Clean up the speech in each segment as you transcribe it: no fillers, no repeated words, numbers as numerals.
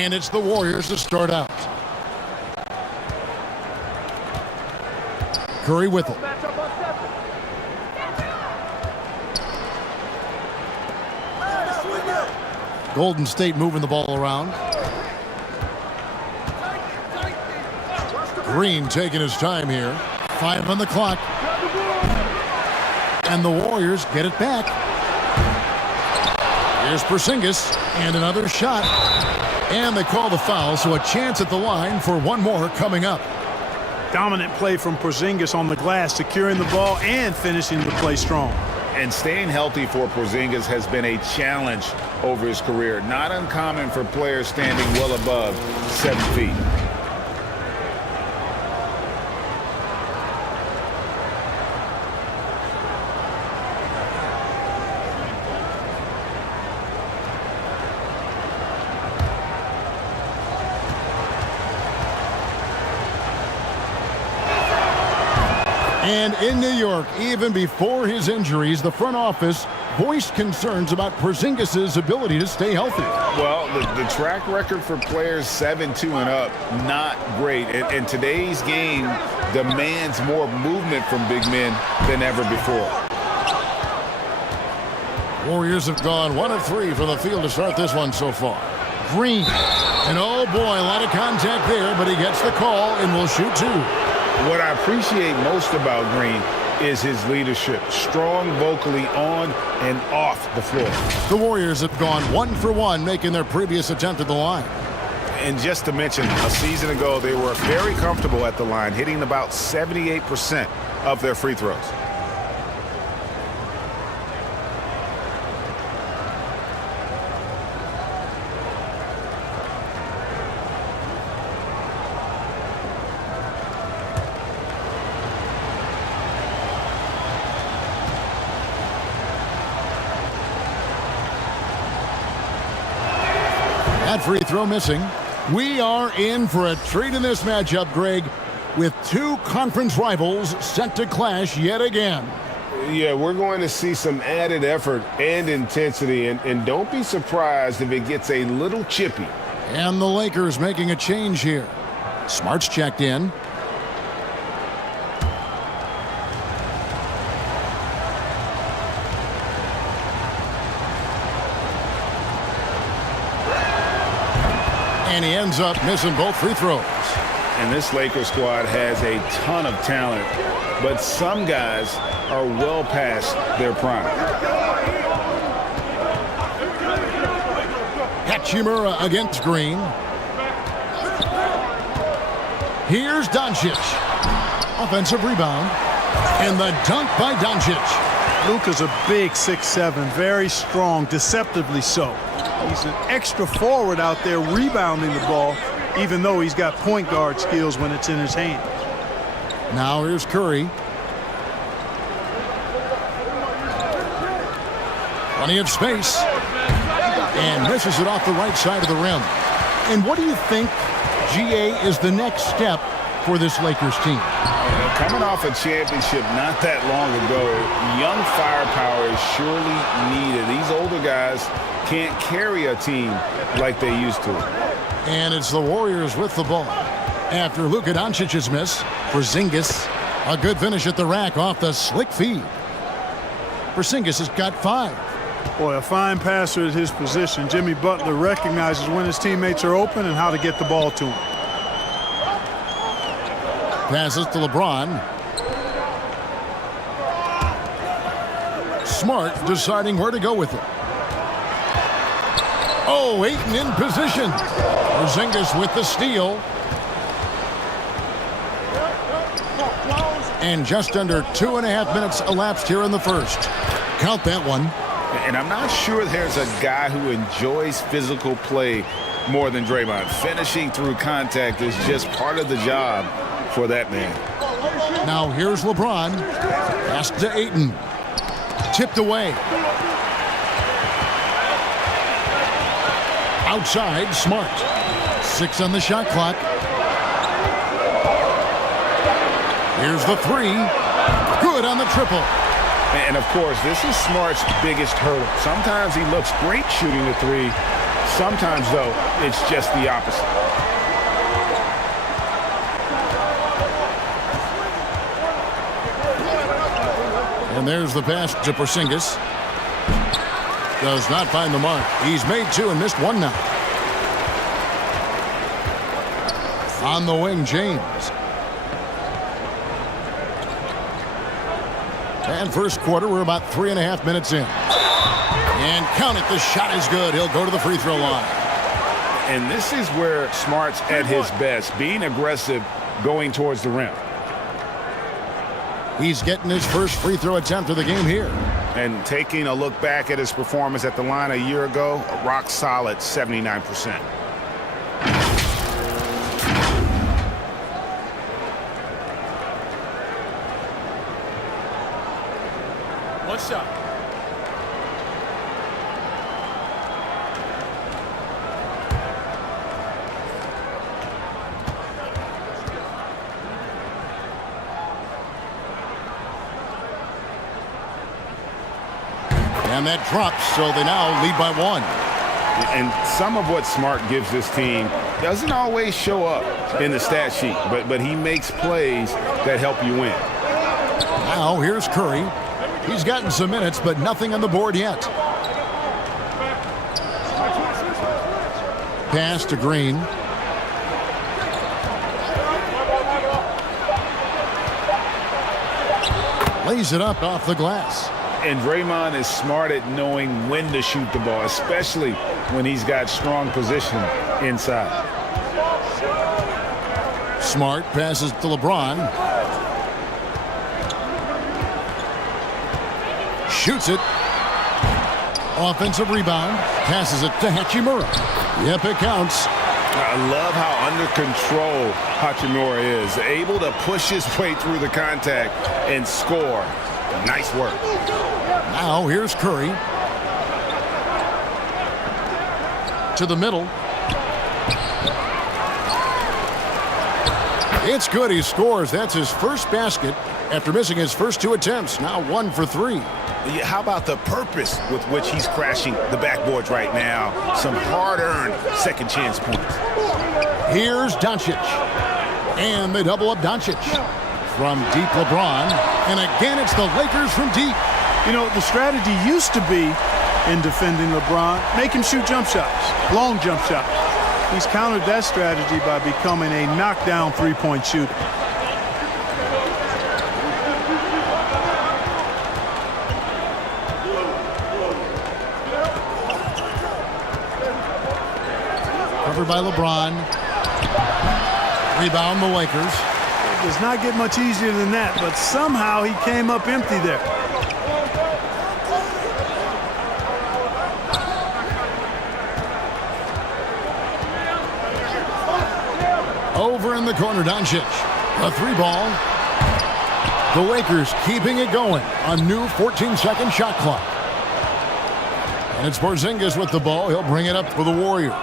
And it's the Warriors to start out. Curry with it. Golden State moving the ball around. Green taking his time here. 5 on the clock. And the Warriors get it back. Here's Porzingis, and another shot. And they call the foul, so a chance at the line for one more coming up. Dominant play from Porzingis on the glass, securing the ball and finishing the play strong. And staying healthy for Porzingis has been a challenge over his career. Not uncommon for players standing well above 7 feet. And in New York, even before his injuries, the front office voiced concerns about Porzingis' ability to stay healthy. Well, the track record for players 7'2" and up, not great. And today's game demands more movement from big men than ever before. Warriors have gone 1 of 3 from the field to start this one so far. Green. And oh boy, a lot of contact there, but he gets the call and will shoot 2. What I appreciate most about Green is his leadership. Strong vocally on and off the floor. The Warriors have gone 1 for 1, making their previous attempt at the line. And just to mention, a season ago, they were very comfortable at the line, hitting about 78% of their free throws. That free throw missing. We are in for a treat in this matchup, Greg, with 2 conference rivals set to clash yet again. Yeah, we're going to see some added effort and intensity, and don't be surprised if it gets a little chippy. And the Lakers making a change here. Smart's checked in. And he ends up missing both free throws. And this Lakers squad has a ton of talent, but some guys are well past their prime. Hachimura against Green. Here's Doncic. Offensive rebound. And the dunk by Doncic. Luka's a big 6'7", very strong, deceptively so. He's an extra forward out there rebounding the ball, even though he's got point guard skills when it's in his hands. Now here's Curry. Plenty of space. And misses it off the right side of the rim. And what do you think, GA, is the next step for this Lakers team? Coming off a championship not that long ago, young firepower is surely needed. These older guys can't carry a team like they used to. And it's the Warriors with the ball. After Luka Doncic's miss, Porzingis, a good finish at the rack off the slick feed. Porzingis has got 5. Boy, a fine passer at his position. Jimmy Butler recognizes when his teammates are open and how to get the ball to him. Passes to LeBron. Smart deciding where to go with it. Oh, Ayton in position. Porzingis with the steal. And just under 2.5 minutes elapsed here in the first. Count that one. And I'm not sure there's a guy who enjoys physical play more than Draymond. Finishing through contact is just part of the job for that man. Now here's LeBron. Pass to Ayton. Tipped away. Outside, Smart. 6 on the shot clock. Here's the 3. Good on the triple. And, of course, this is Smart's biggest hurdle. Sometimes he looks great shooting the 3. Sometimes, though, it's just the opposite. And there's the pass to Porzingis. Does not find the mark. He's made two and missed one now. On the wing, James. And first quarter, we're about 3.5 minutes in. And count it, the shot is good. He'll go to the free throw line. And this is where Smart's at his best, being aggressive, going towards the rim. He's getting his first free throw attempt of the game here. And taking a look back at his performance at the line a year ago, a rock solid 79%. One shot. And that drops, so they now lead by one. And some of what Smart gives this team doesn't always show up in the stat sheet, but he makes plays that help you win. Now here's Curry. He's gotten some minutes, but nothing on the board yet. Pass to Green. Lays it up off the glass. And Draymond is smart at knowing when to shoot the ball, especially when he's got strong position inside. Smart passes to LeBron. Shoots it. Offensive rebound. Passes it to Hachimura. Yep, it counts. I love how under control Hachimura is. Able to push his way through the contact and score. Nice work. Now here's Curry. To the middle. It's good. He scores. That's his first basket after missing his first two attempts. Now 1 for 3. How about the purpose with which he's crashing the backboards right now? Some hard-earned second chance points. Here's Doncic. And they double up Doncic. From deep, LeBron. And again, it's the Lakers from deep. You know, the strategy used to be in defending LeBron, make him shoot jump shots, long jump shots. He's countered that strategy by becoming a knockdown three-point shooter. Covered by LeBron. Rebound the Lakers. It does not get much easier than that, but somehow he came up empty there. Over in the corner, Doncic. A 3-ball. The Lakers keeping it going. A new 14-second shot clock. And it's Porzingis with the ball. He'll bring it up for the Warriors.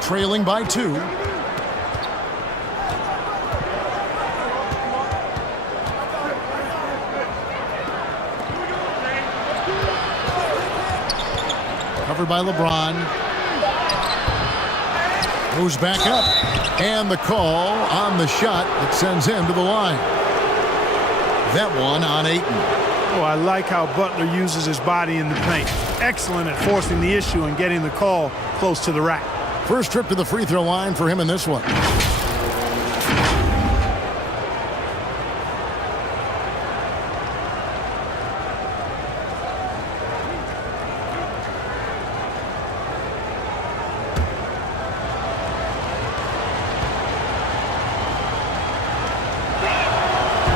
Trailing by 2. Covered by LeBron. Goes back up. And the call on the shot that sends him to the line. That one on Ayton. Oh, I like how Butler uses his body in the paint. Excellent at forcing the issue and getting the call close to the rack. First trip to the free throw line for him in this one.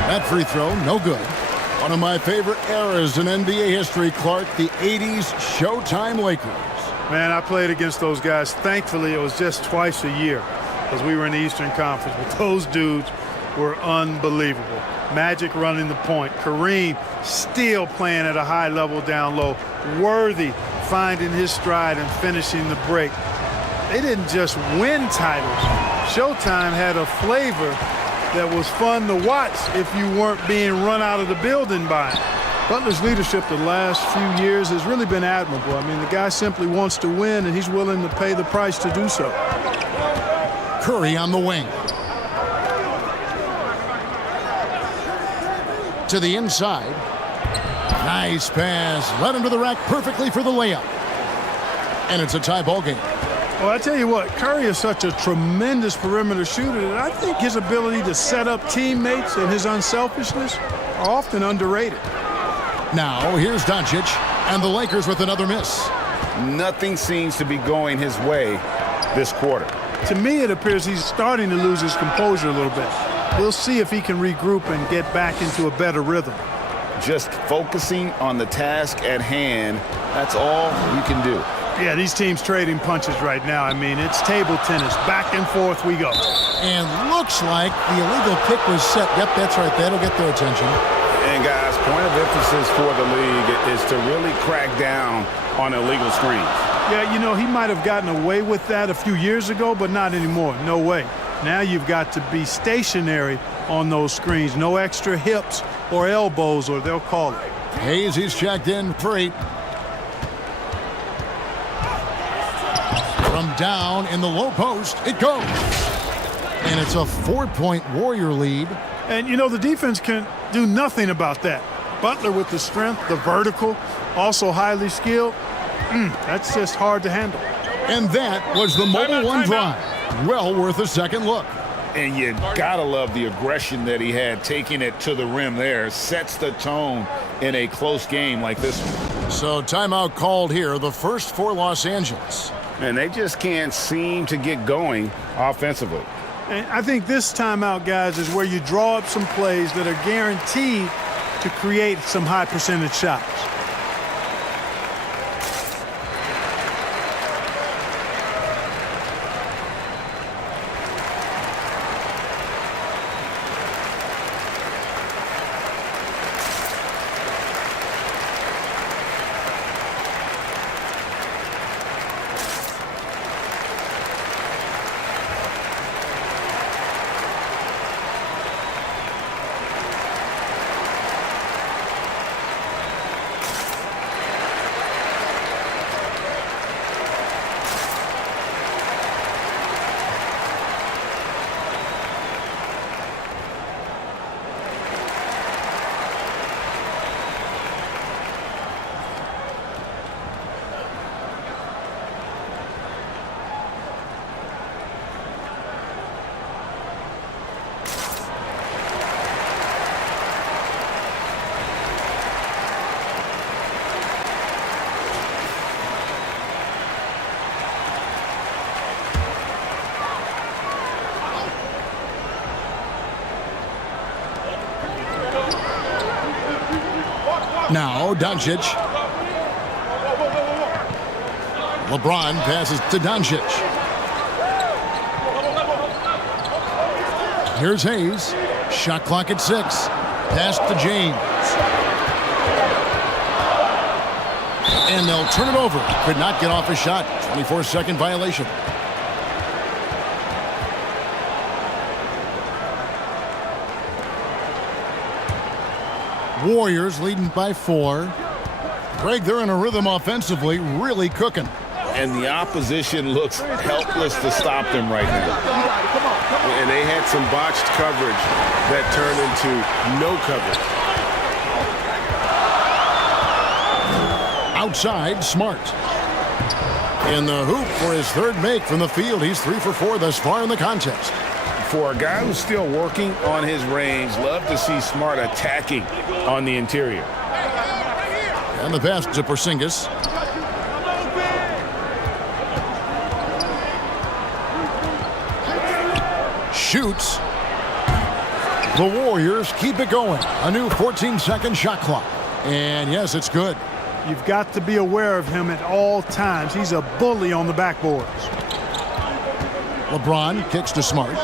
That free throw, no good. One of my favorite eras in NBA history, Clark, the 80s Showtime Lakers. Man, I played against those guys. Thankfully, it was just twice a year because we were in the Eastern Conference. But those dudes were unbelievable. Magic running the point. Kareem still playing at a high level down low. Worthy finding his stride and finishing the break. They didn't just win titles. Showtime had a flavor that was fun to watch if you weren't being run out of the building by it. Butler's leadership the last few years has really been admirable. I mean, the guy simply wants to win, and he's willing to pay the price to do so. Curry on the wing. To the inside. Nice pass. Led him to the rack perfectly for the layup. And it's a tie ball game. Well, I tell you what, Curry is such a tremendous perimeter shooter that I think his ability to set up teammates and his unselfishness are often underrated. Now, here's Doncic, and the Lakers with another miss. Nothing seems to be going his way this quarter. To me, it appears he's starting to lose his composure a little bit. We'll see if he can regroup and get back into a better rhythm. Just focusing on the task at hand, that's all you can do. Yeah, these teams trading punches right now. I mean, it's table tennis. Back and forth we go. And looks like the illegal kick was set. Yep, that's right. That'll get their attention. And, guys, point of emphasis for the league is to really crack down on illegal screens. Yeah, you know, he might have gotten away with that a few years ago, but not anymore. No way. Now you've got to be stationary on those screens. No extra hips or elbows, or they'll call it. Hayes, he's checked in for 8. From down in the low post, it goes. And it's a 4-point Warrior lead. And, you know, the defense can do nothing about that. Butler with the strength, the vertical, also highly skilled. That's just hard to handle. And that was the Mobile One drive. Well worth a second look. And you gotta love the aggression that he had, taking it to the rim there. Sets the tone in a close game like this one. So timeout called here, the first for Los Angeles. And they just can't seem to get going offensively. And I think this timeout, guys, is where you draw up some plays that are guaranteed to create some high percentage shots. Now, Doncic. LeBron passes to Doncic. Here's Hayes. Shot clock at 6. Pass to James. And they'll turn it over. Could not get off a shot. 24-second violation. Warriors leading by 4. Greg, they're in a rhythm offensively, really cooking. And the opposition looks helpless to stop them right now. And they had some botched coverage that turned into no coverage. Outside, Smart. In the hoop for his third make from the field. He's 3 for 4 thus far in the contest. For a guy who's still working on his range, love to see Smart attacking on the interior. And the pass to Porzingis. Shoots. The Warriors keep it going. A new 14-second shot clock. And yes, it's good. You've got to be aware of him at all times. He's a bully on the backboards. LeBron kicks to Smart.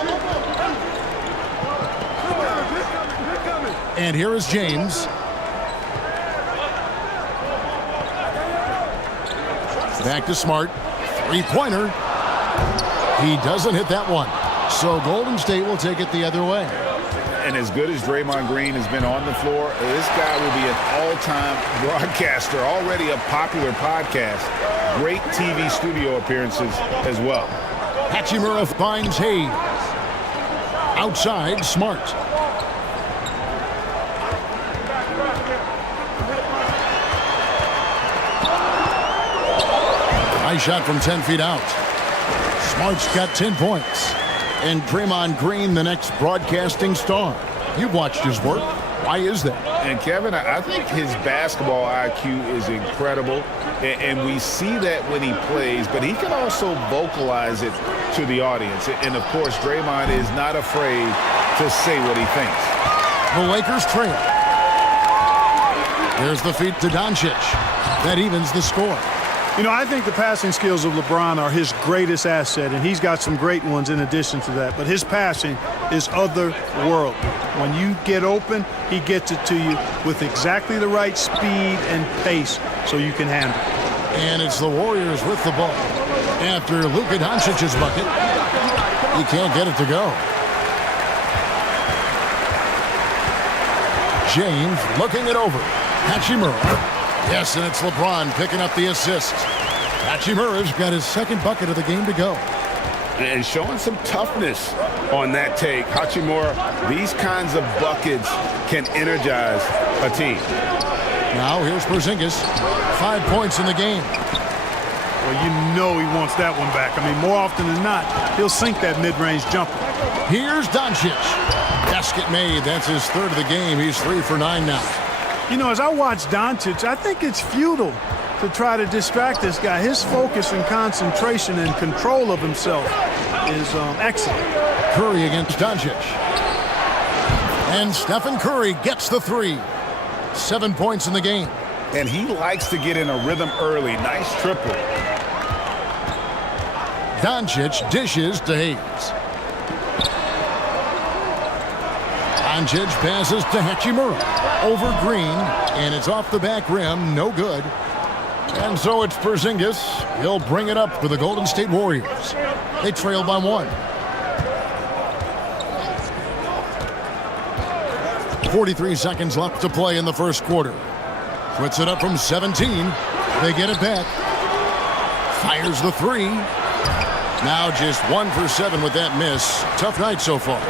And here is James. Back to Smart. Three-pointer. He doesn't hit that one. So Golden State will take it the other way. And as good as Draymond Green has been on the floor, this guy will be an all-time broadcaster, already a popular podcast. Great TV studio appearances as well. Hachimura finds Hayes. Outside, Smart. Nice shot from 10 feet out. Smart's got 10 points. And Draymond Green, the next broadcasting star. You've watched his work. Why is that? And Kevin, I think his basketball IQ is incredible. And we see that when he plays, but he can also vocalize it to the audience. And of course, Draymond is not afraid to say what he thinks. The Lakers trail. There's the feed to Doncic. That evens the score. You know, I think the passing skills of LeBron are his greatest asset, and he's got some great ones in addition to that. But his passing is otherworldly. When you get open, he gets it to you with exactly the right speed and pace so you can handle it. And it's the Warriors with the ball. After Luka Doncic's bucket, he can't get it to go. James looking it over. Hachimura. Yes, and it's LeBron picking up the assist. Hachimura's got his second bucket of the game to go. And showing some toughness on that take. Hachimura, these kinds of buckets can energize a team. Now here's Porzingis. 5 points in the game. Well, you know he wants that one back. I mean, more often than not, he'll sink that mid-range jumper. Here's Doncic. Basket made. That's his third of the game. He's 3 for 9 now. You know, as I watch Doncic, I think it's futile to try to distract this guy. His focus and concentration and control of himself is excellent. Curry against Doncic. And Stephen Curry gets the 3. 7 points in the game. And he likes to get in a rhythm early. Nice triple. Doncic dishes to Hayes. Doncic passes to Hachimura. Over Green, and it's off the back rim. No good. And so it's Porzingis. He'll bring it up for the Golden State Warriors. They trail by 1. 43 seconds left to play in the first quarter. Puts it up from 17. They get it back. Fires the 3. Now just 1 for 7 with that miss. Tough night so far.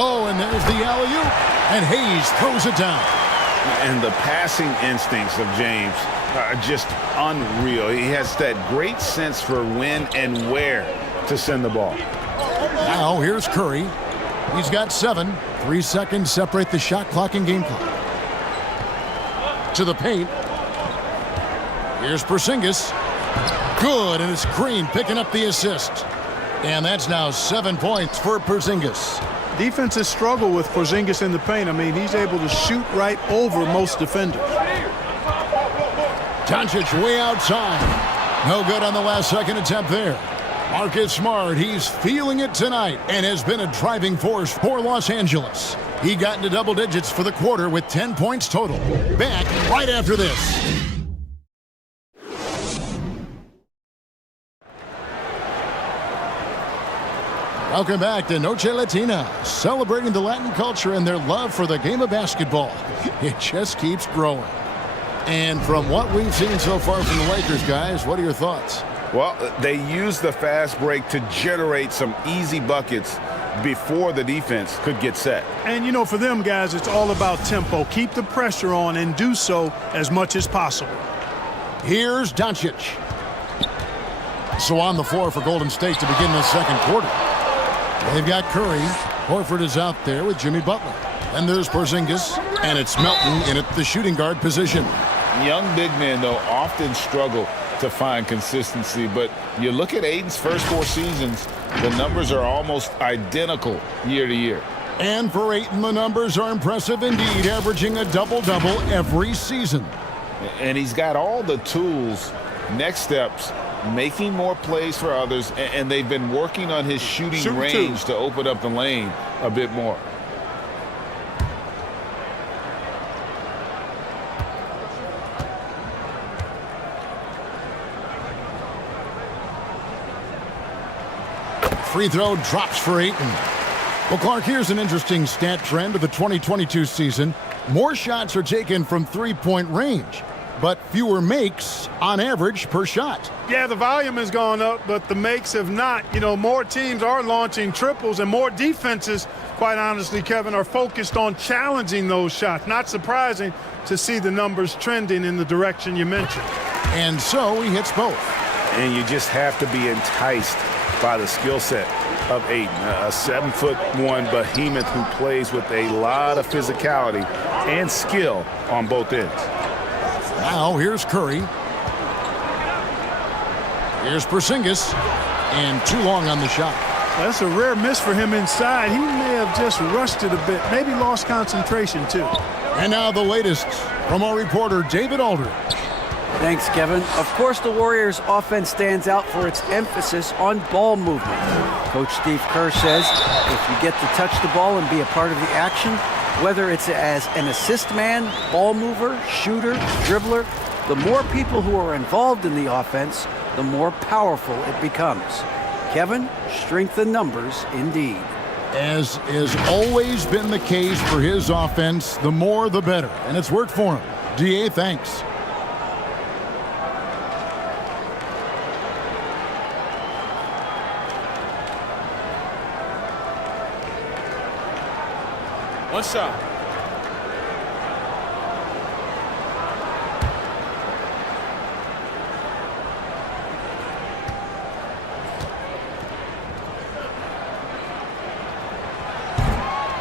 Oh, and there's the alley-oop. And Hayes throws it down. And the passing instincts of James are just unreal. He has that great sense for when and where to send the ball. Now here's Curry. He's got 7. 3 seconds separate the shot clock and game clock. To the paint. Here's Porzingis. Good, and it's Green picking up the assist. And that's now 7 points for Porzingis. Defenses struggle with Porzingis in the paint. I mean, he's able to shoot right over most defenders. Doncic way outside. No good on the last second attempt there. Marcus Smart, he's feeling it tonight and has been a driving force for Los Angeles. He got into double digits for the quarter with 10 points total. Back right after this. Welcome back to Noche Latina, celebrating the Latin culture and their love for the game of basketball. It just keeps growing. And from what we've seen so far from the Lakers, guys, what are your thoughts? Well, they use the fast break to generate some easy buckets before the defense could get set. And, you know, for them guys, it's all about tempo. Keep the pressure on and do so as much as possible. Here's Doncic. So on the floor for Golden State to begin the second quarter. They've got Curry. Horford is out there with Jimmy Butler. And there's Porzingis. And it's Melton in at the shooting guard position. Young big men, though, often struggle to find consistency. But you look at Aiden's first 4 seasons, the numbers are almost identical year to year. And for Ayton, the numbers are impressive indeed, averaging a double-double every season. And he's got all the tools, next steps, making more plays for others, and they've been working on his shooting range to open up the lane a bit more. free throw drops for Ayton. Well, Clark, here's an interesting stat trend of the 2022 season. More shots are taken from three-point range, but fewer makes on average per shot. Yeah, the volume has gone up, but the makes have not. You know, more teams are launching triples, and more defenses, quite honestly, Kevin, are focused on challenging those shots. Not surprising to see the numbers trending in the direction you mentioned. And so he hits both. And you just have to be enticed by the skill set of Ayton, a 7'1" behemoth who plays with a lot of physicality and skill on both ends. Now here's Curry. Here's Porzingis, and too long on the shot. That's a rare miss for him inside. He may have just rushed it a bit, maybe lost concentration too. And now the latest from our reporter, David Aldridge. Thanks, Kevin. Of course, the Warriors' offense stands out for its emphasis on ball movement. Coach Steve Kerr says if you get to touch the ball and be a part of the action, whether it's as an assist man, ball mover, shooter, dribbler, the more people who are involved in the offense, the more powerful it becomes. Kevin, strength in numbers indeed. As has always been the case for his offense, the more the better. And it's worked for him. DA, thanks. One shot.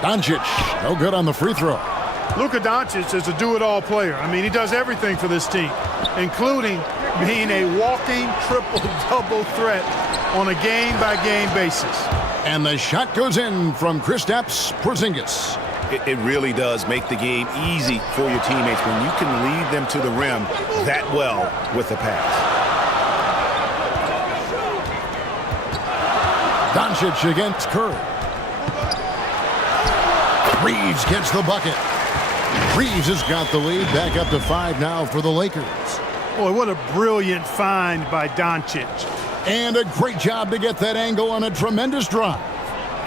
Doncic, no good on the free throw. Luka Doncic is a do-it-all player. I mean, he does everything for this team, including being a walking triple-double threat on a game-by-game basis. And the shot goes in from Kristaps Porzingis. It really does make the game easy for your teammates when you can lead them to the rim that well with the pass. Doncic against Curry. Reeves gets the bucket. Reeves has got the lead, back up to 5 now for the Lakers. Boy, what a brilliant find by Doncic. And a great job to get that angle on a tremendous drive.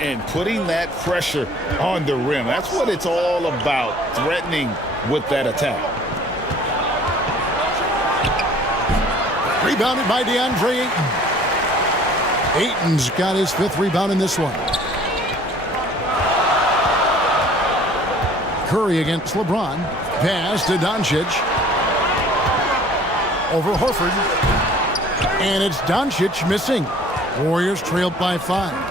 And putting that pressure on the rim. That's what it's all about, threatening with that attack. Rebounded by DeAndre Ayton. Ayton's got his 5th rebound in this one. Curry against LeBron. Pass to Doncic. Over Horford. And it's Doncic missing. Warriors trailed by 5.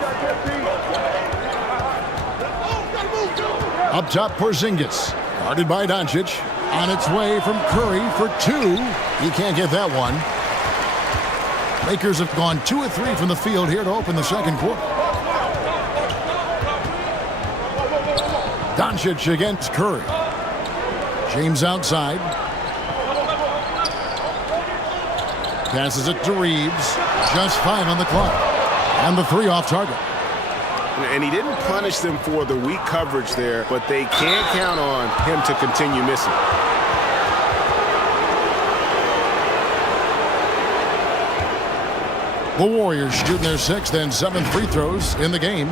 Up top, Porzingis. Guarded by Doncic. On its way from Curry for 2. He can't get that one. Lakers have gone 2 of 3 from the field here to open the second quarter. Doncic against Curry. James outside. Passes it to Reeves. Just 5 on the clock. And the 3 off target. And he didn't punish them for the weak coverage there, but they can't count on him to continue missing. The Warriors shooting their 6th and 7th free throws in the game.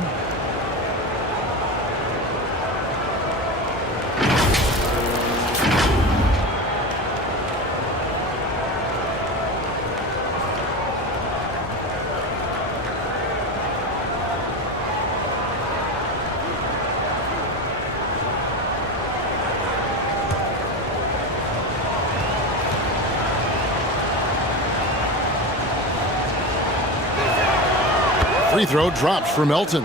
Free throw drops for Melton.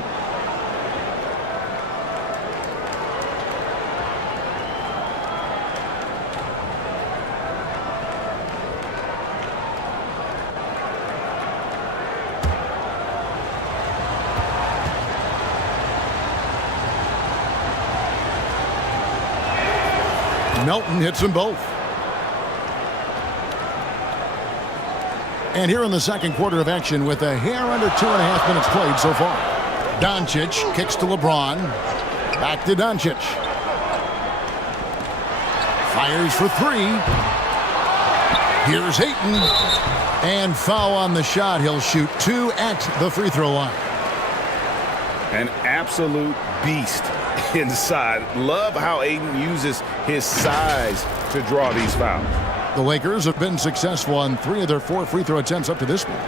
Melton hits them both. And here in the second quarter of action with a hair under 2.5 minutes played so far. Doncic kicks to LeBron. Back to Doncic. Fires for 3. Here's Ayton. And foul on the shot. He'll shoot 2 at the free throw line. An absolute beast inside. Love how Ayton uses his size to draw these fouls. The Lakers have been successful on 3 of their 4 free throw attempts up to this point.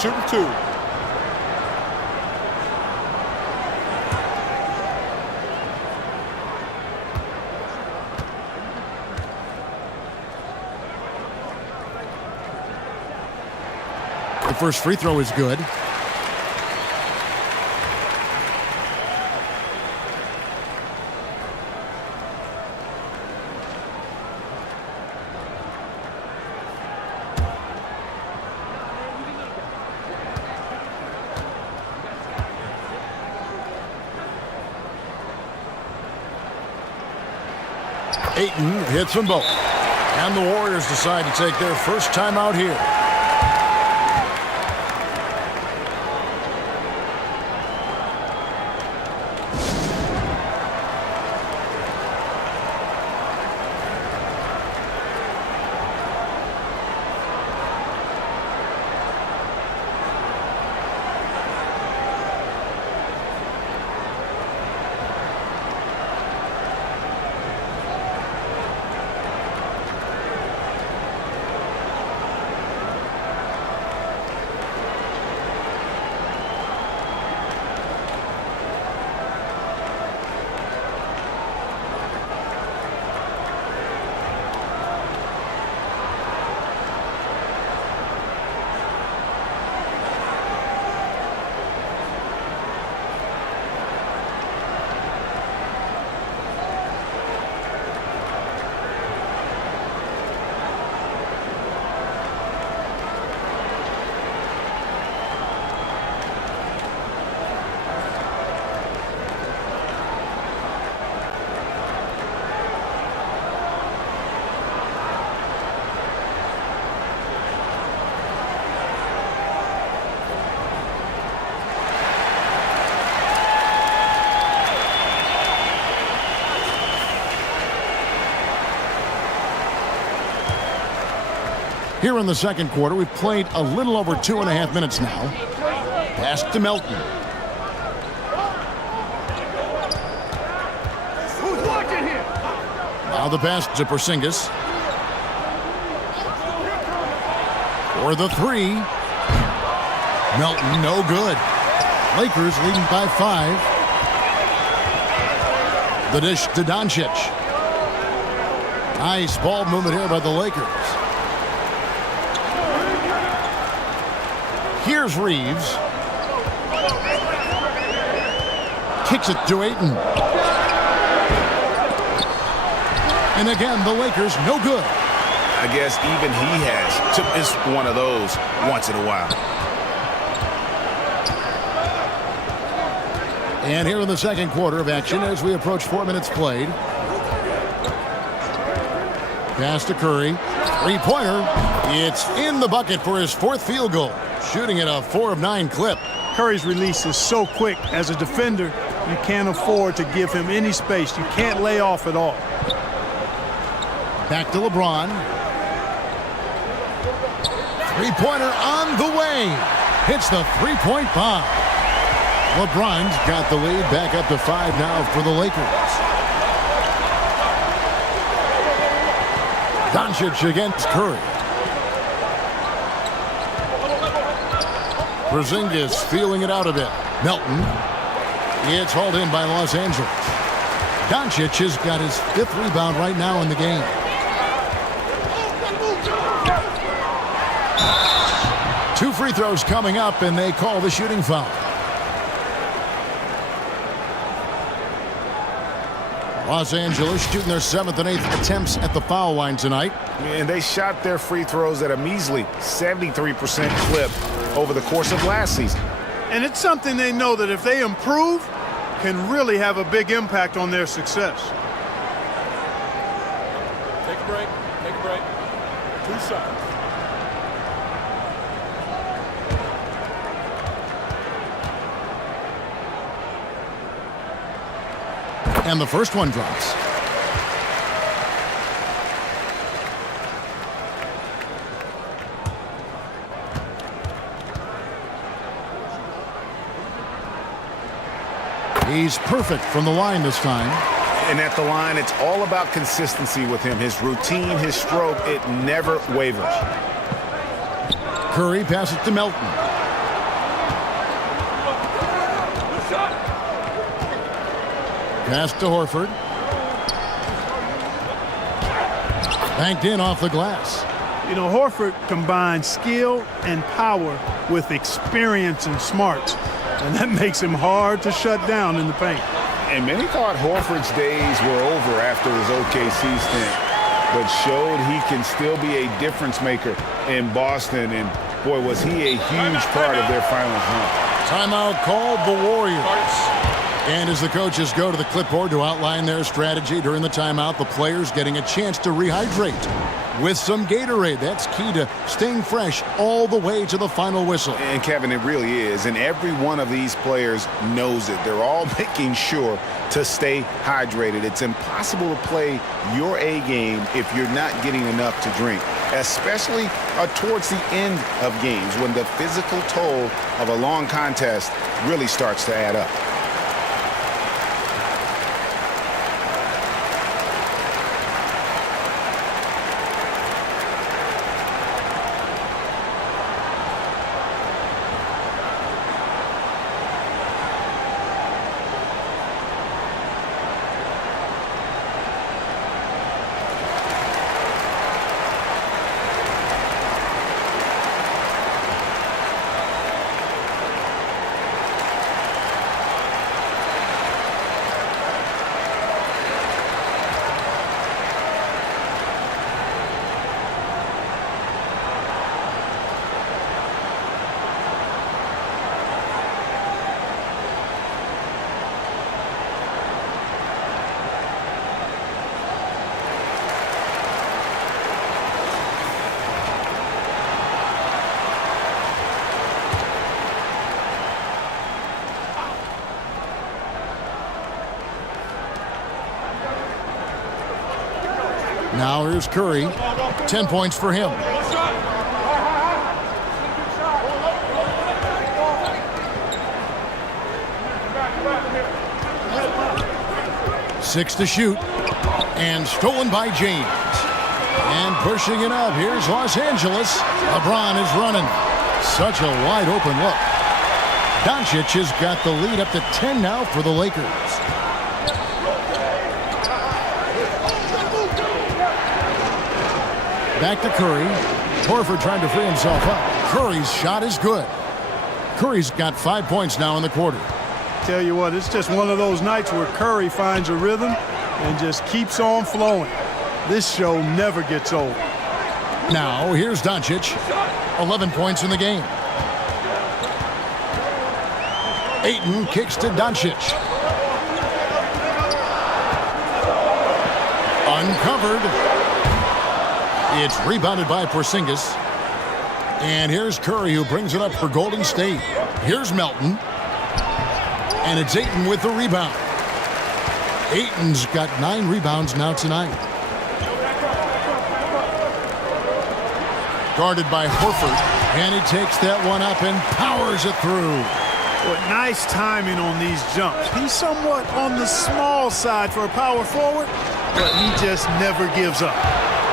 Shooting 2. The first free throw is good. Ayton hits them both. And the Warriors decide to take their first time out here. Here in the second quarter, we've played a little over 2.5 minutes now. Pass to Melton. Who's watching here? Now the pass to Porzingis. For the 3. Melton, no good. Lakers leading by 5. The dish to Doncic. Nice ball movement here by the Lakers. Here's Reeves. Kicks it to Ayton. And again, the Lakers no good. I guess even he has to miss one of those once in a while. And here in the second quarter of action as we approach 4 minutes played. Pass to Curry. 3-pointer. It's in the bucket for his 4th field goal. Shooting at a 4 of 9 clip. Curry's release is so quick. As a defender, you can't afford to give him any space. You can't lay off at all. Back to LeBron. 3-pointer on the way. Hits the 3-point bomb. LeBron's got the lead back up to 5 now for the Lakers. Doncic against Curry. Porzingis feeling it out a bit. Melton. It's hauled in by Los Angeles. Doncic has got his 5th rebound right now in the game. Two free throws coming up, and they call the shooting foul. Los Angeles shooting their 7th and 8th attempts at the foul line tonight. And they shot their free throws at a measly 73% clip over the course of last season. And it's something they know that if they improve, can really have a big impact on their success. Take a break. Take a break. 2 shots. And the first one drops. He's perfect from the line this time. And at the line, it's all about consistency with him. His routine, his stroke, it never wavers. Curry passes to Melton. Pass to Horford. Banked in off the glass. You know, Horford combines skill and power with experience and smarts, and that makes him hard to shut down in the paint. And many thought Horford's days were over after his OKC stint, but showed he can still be a difference maker in Boston. And boy, was he a huge part of their finals run. Timeout called the Warriors. And as the coaches go to the clipboard to outline their strategy during the timeout, the players getting a chance to rehydrate with some Gatorade. That's key to staying fresh all the way to the final whistle. And Kevin, it really is. And every one of these players knows it. They're all making sure to stay hydrated. It's impossible to play your A game if you're not getting enough to drink, especially towards the end of games when the physical toll of a long contest really starts to add up. Now here's Curry. 10 points for him. Six to shoot. And stolen by James. And pushing it up. Here's Los Angeles. LeBron is running. Such a wide open look. Doncic has got the lead up to 10 now for the Lakers. Back to Curry. Horford trying to free himself up. Curry's shot is good. Curry's got 5 points now in the quarter. Tell you what, it's just one of those nights where Curry finds a rhythm and just keeps on flowing. This show never gets old. Now here's Doncic. 11 points in the game. Ayton kicks to Doncic. Uncovered. It's rebounded by Porzingis. And here's Curry, who brings it up for Golden State. Here's Melton. And it's Ayton with the rebound. Ayton's got 9 rebounds now tonight. Guarded by Horford. And he takes that one up and powers it through. What nice timing on these jumps. He's somewhat on the small side for a power forward, but he just never gives up.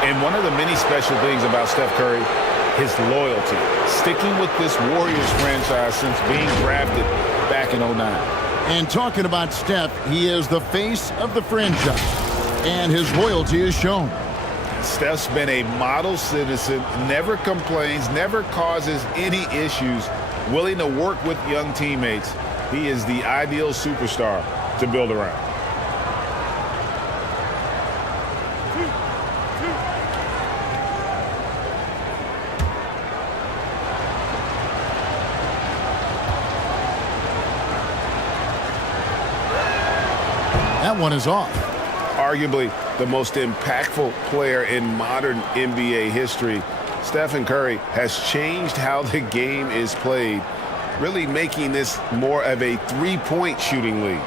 And one of the many special things about Steph Curry, his loyalty. Sticking with this Warriors franchise since being drafted back in '09. And talking about Steph, he is the face of the franchise. And his loyalty is shown. Steph's been a model citizen, never complains, never causes any issues, willing to work with young teammates. He is the ideal superstar to build around. That one is off. Arguably the most impactful player in modern NBA history, Stephen Curry has changed how the game is played, really making this more of a three-point shooting league.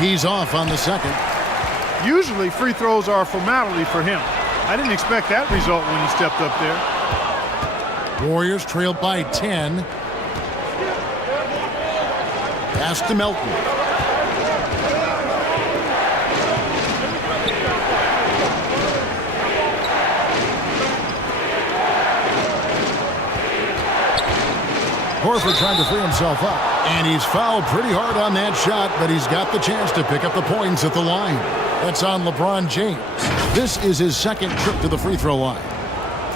He's off on the second. Usually free throws are a formality for him. I didn't expect that result when he stepped up there. Warriors trail by 10. Pass to Melton. Horford trying to free himself up. And he's fouled pretty hard on that shot, but he's got the chance to pick up the points at the line. That's on LeBron James. This is his second trip to the free throw line.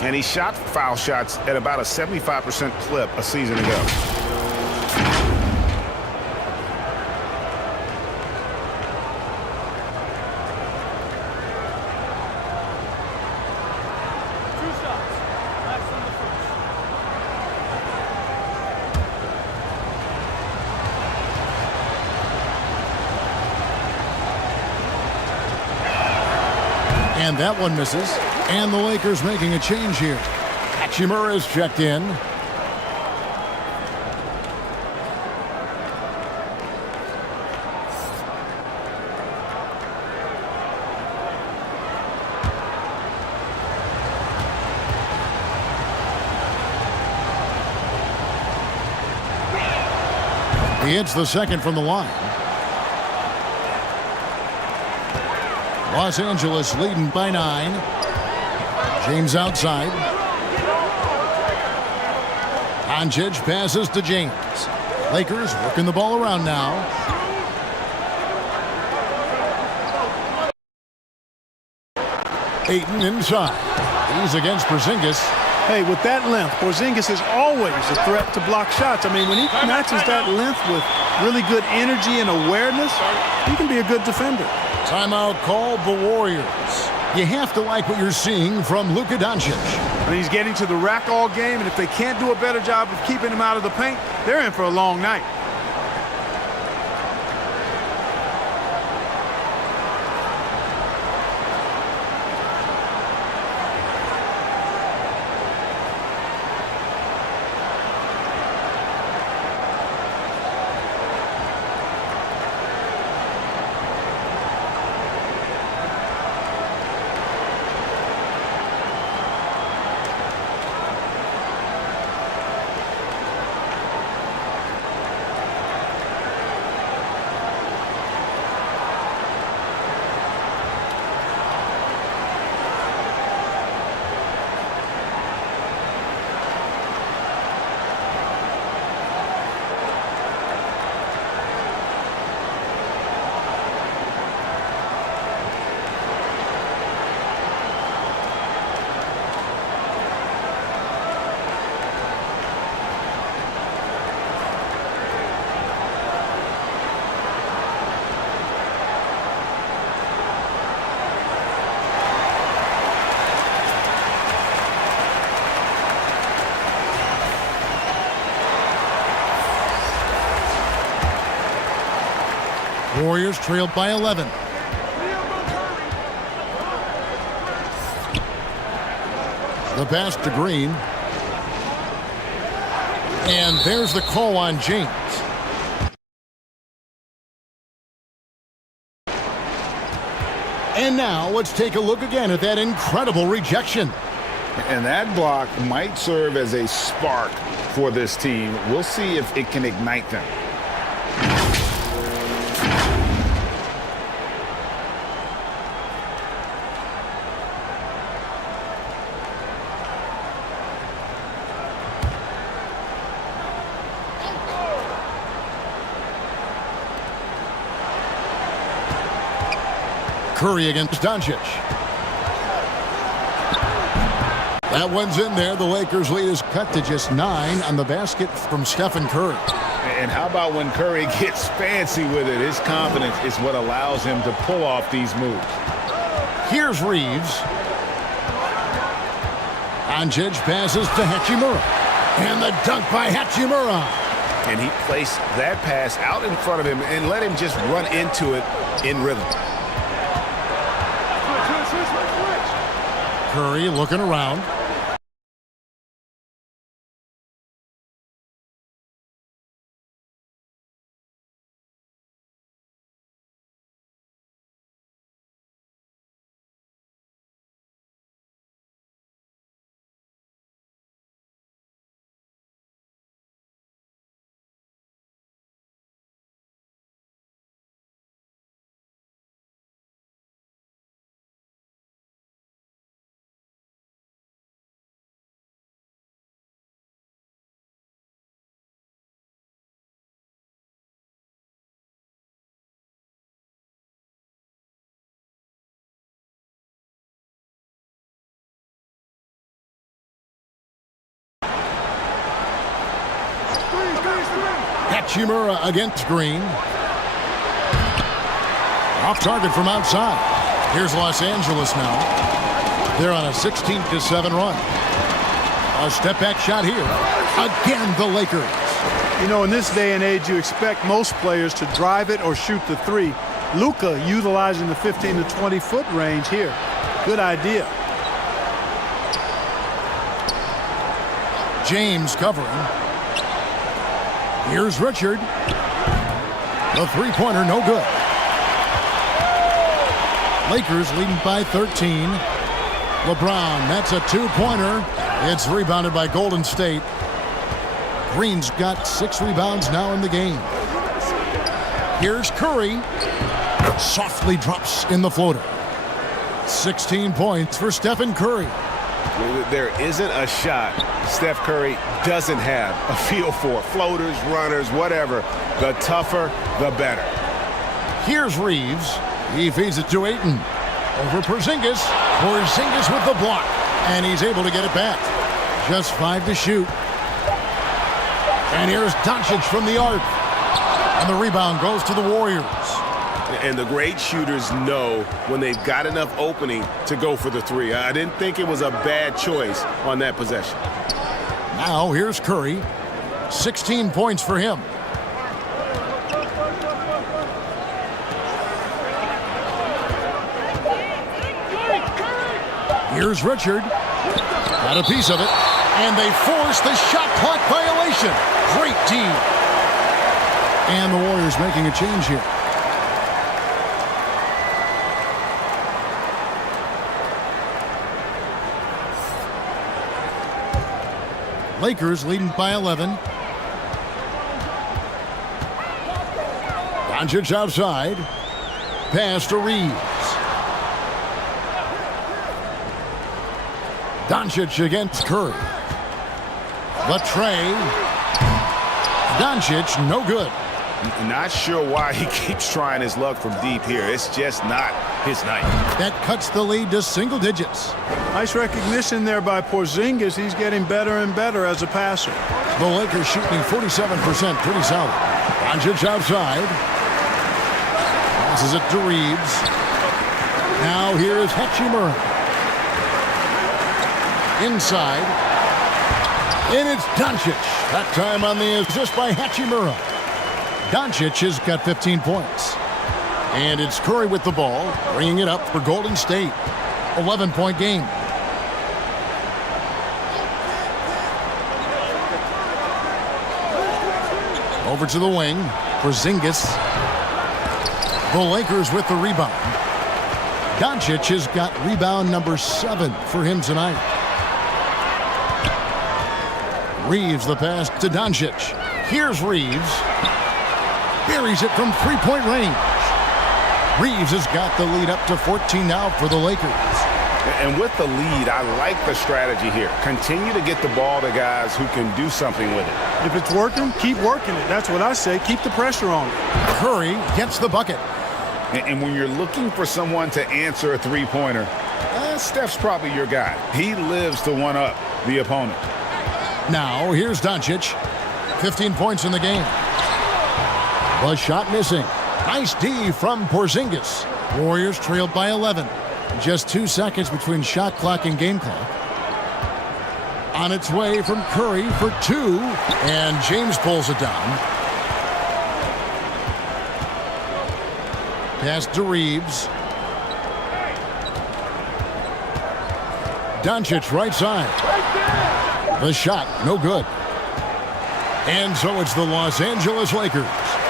And he shot foul shots at about a 75% clip a season ago. And that one misses. And the Lakers making a change here. Hachimura is checked in. He hits the second from the line. Los Angeles leading by 9. James outside. Doncic passes to James. Lakers working the ball around now. Ayton inside. He's against Porzingis. Hey, with that length, Porzingis is always a threat to block shots. I mean, when he matches that length with really good energy and awareness, he can be a good defender. Timeout called the Warriors. You have to like what you're seeing from Luka Doncic. And he's getting to the rack all game, and if they can't do a better job of keeping him out of the paint, they're in for a long night. Warriors trailed by 11. The pass to Green. And there's the call on James. And now let's take a look again at that incredible rejection. And that block might serve as a spark for this team. We'll see if it can ignite them. Curry against Doncic. That one's in there. The Lakers' lead is cut to just 9 on the basket from Stephen Curry. And how about when Curry gets fancy with it? His confidence is what allows him to pull off these moves. Here's Reeves. Doncic passes to Hachimura. And the dunk by Hachimura. And he placed that pass out in front of him and let him just run into it in rhythm. Curry looking around. Hachimura against Green. Off target from outside. Here's Los Angeles now. They're on a 16-7 run. A step-back shot here. Again, the Lakers. You know, in this day and age, you expect most players to drive it or shoot the three. Luka utilizing the 15 to 20-foot range here. Good idea. James covering. Here's Richard. The three-pointer, no good. Lakers leading by 13. LeBron, that's a two-pointer. It's rebounded by Golden State. Green's got 6 rebounds now in the game. Here's Curry. Softly drops in the floater. 16 points for Stephen Curry. There isn't a shot Steph Curry doesn't have a feel for. Floaters, runners, whatever. The tougher, the better. Here's Reeves. He feeds it to Ayton. Over Porzingis. Porzingis with the block. And he's able to get it back. Just 5 to shoot. And here's Doncic from the arc. And the rebound goes to the Warriors. And the great shooters know when they've got enough opening to go for the three. I didn't think it was a bad choice on that possession. Now here's Curry. 16 points for him. Here's Richard. Got a piece of it. And they force the shot clock violation. Great team. And the Warriors making a change here. Lakers leading by 11. Doncic outside. Pass to Reeves. Doncic against Curry. The tray. Doncic, no good. Not sure why he keeps trying his luck from deep here. It's just not his night. That cuts the lead to single digits. Nice recognition there by Porzingis. He's getting better and better as a passer. The Lakers shooting 47%, pretty solid. Doncic outside. Passes it to Reeves. Now here's Hachimura. Inside. And it's Doncic. That time on the assist by Hachimura. Doncic has got 15 points. And it's Curry with the ball, bringing it up for Golden State. 11-point game. Over to the wing. Porzingis. The Lakers with the rebound. Doncic has got rebound number 7 for him tonight. Reeves the pass to Doncic. Here's Reeves. Buries it from three-point range. Reeves has got the lead up to 14 now for the Lakers. And with the lead, I like the strategy here. Continue to get the ball to guys who can do something with it. If it's working, keep working it. That's what I say. Keep the pressure on it. Curry gets the bucket. And when you're looking for someone to answer a three-pointer, Steph's probably your guy. He lives to one-up the opponent. Now, here's Doncic. 15 points in the game. The shot missing. Nice D from Porzingis. Warriors trailed by 11. Just 2 seconds between shot clock and game clock. On its way from Curry for 2. And James pulls it down. Pass to Reeves. Doncic right side. The shot, no good. And so it's the Los Angeles Lakers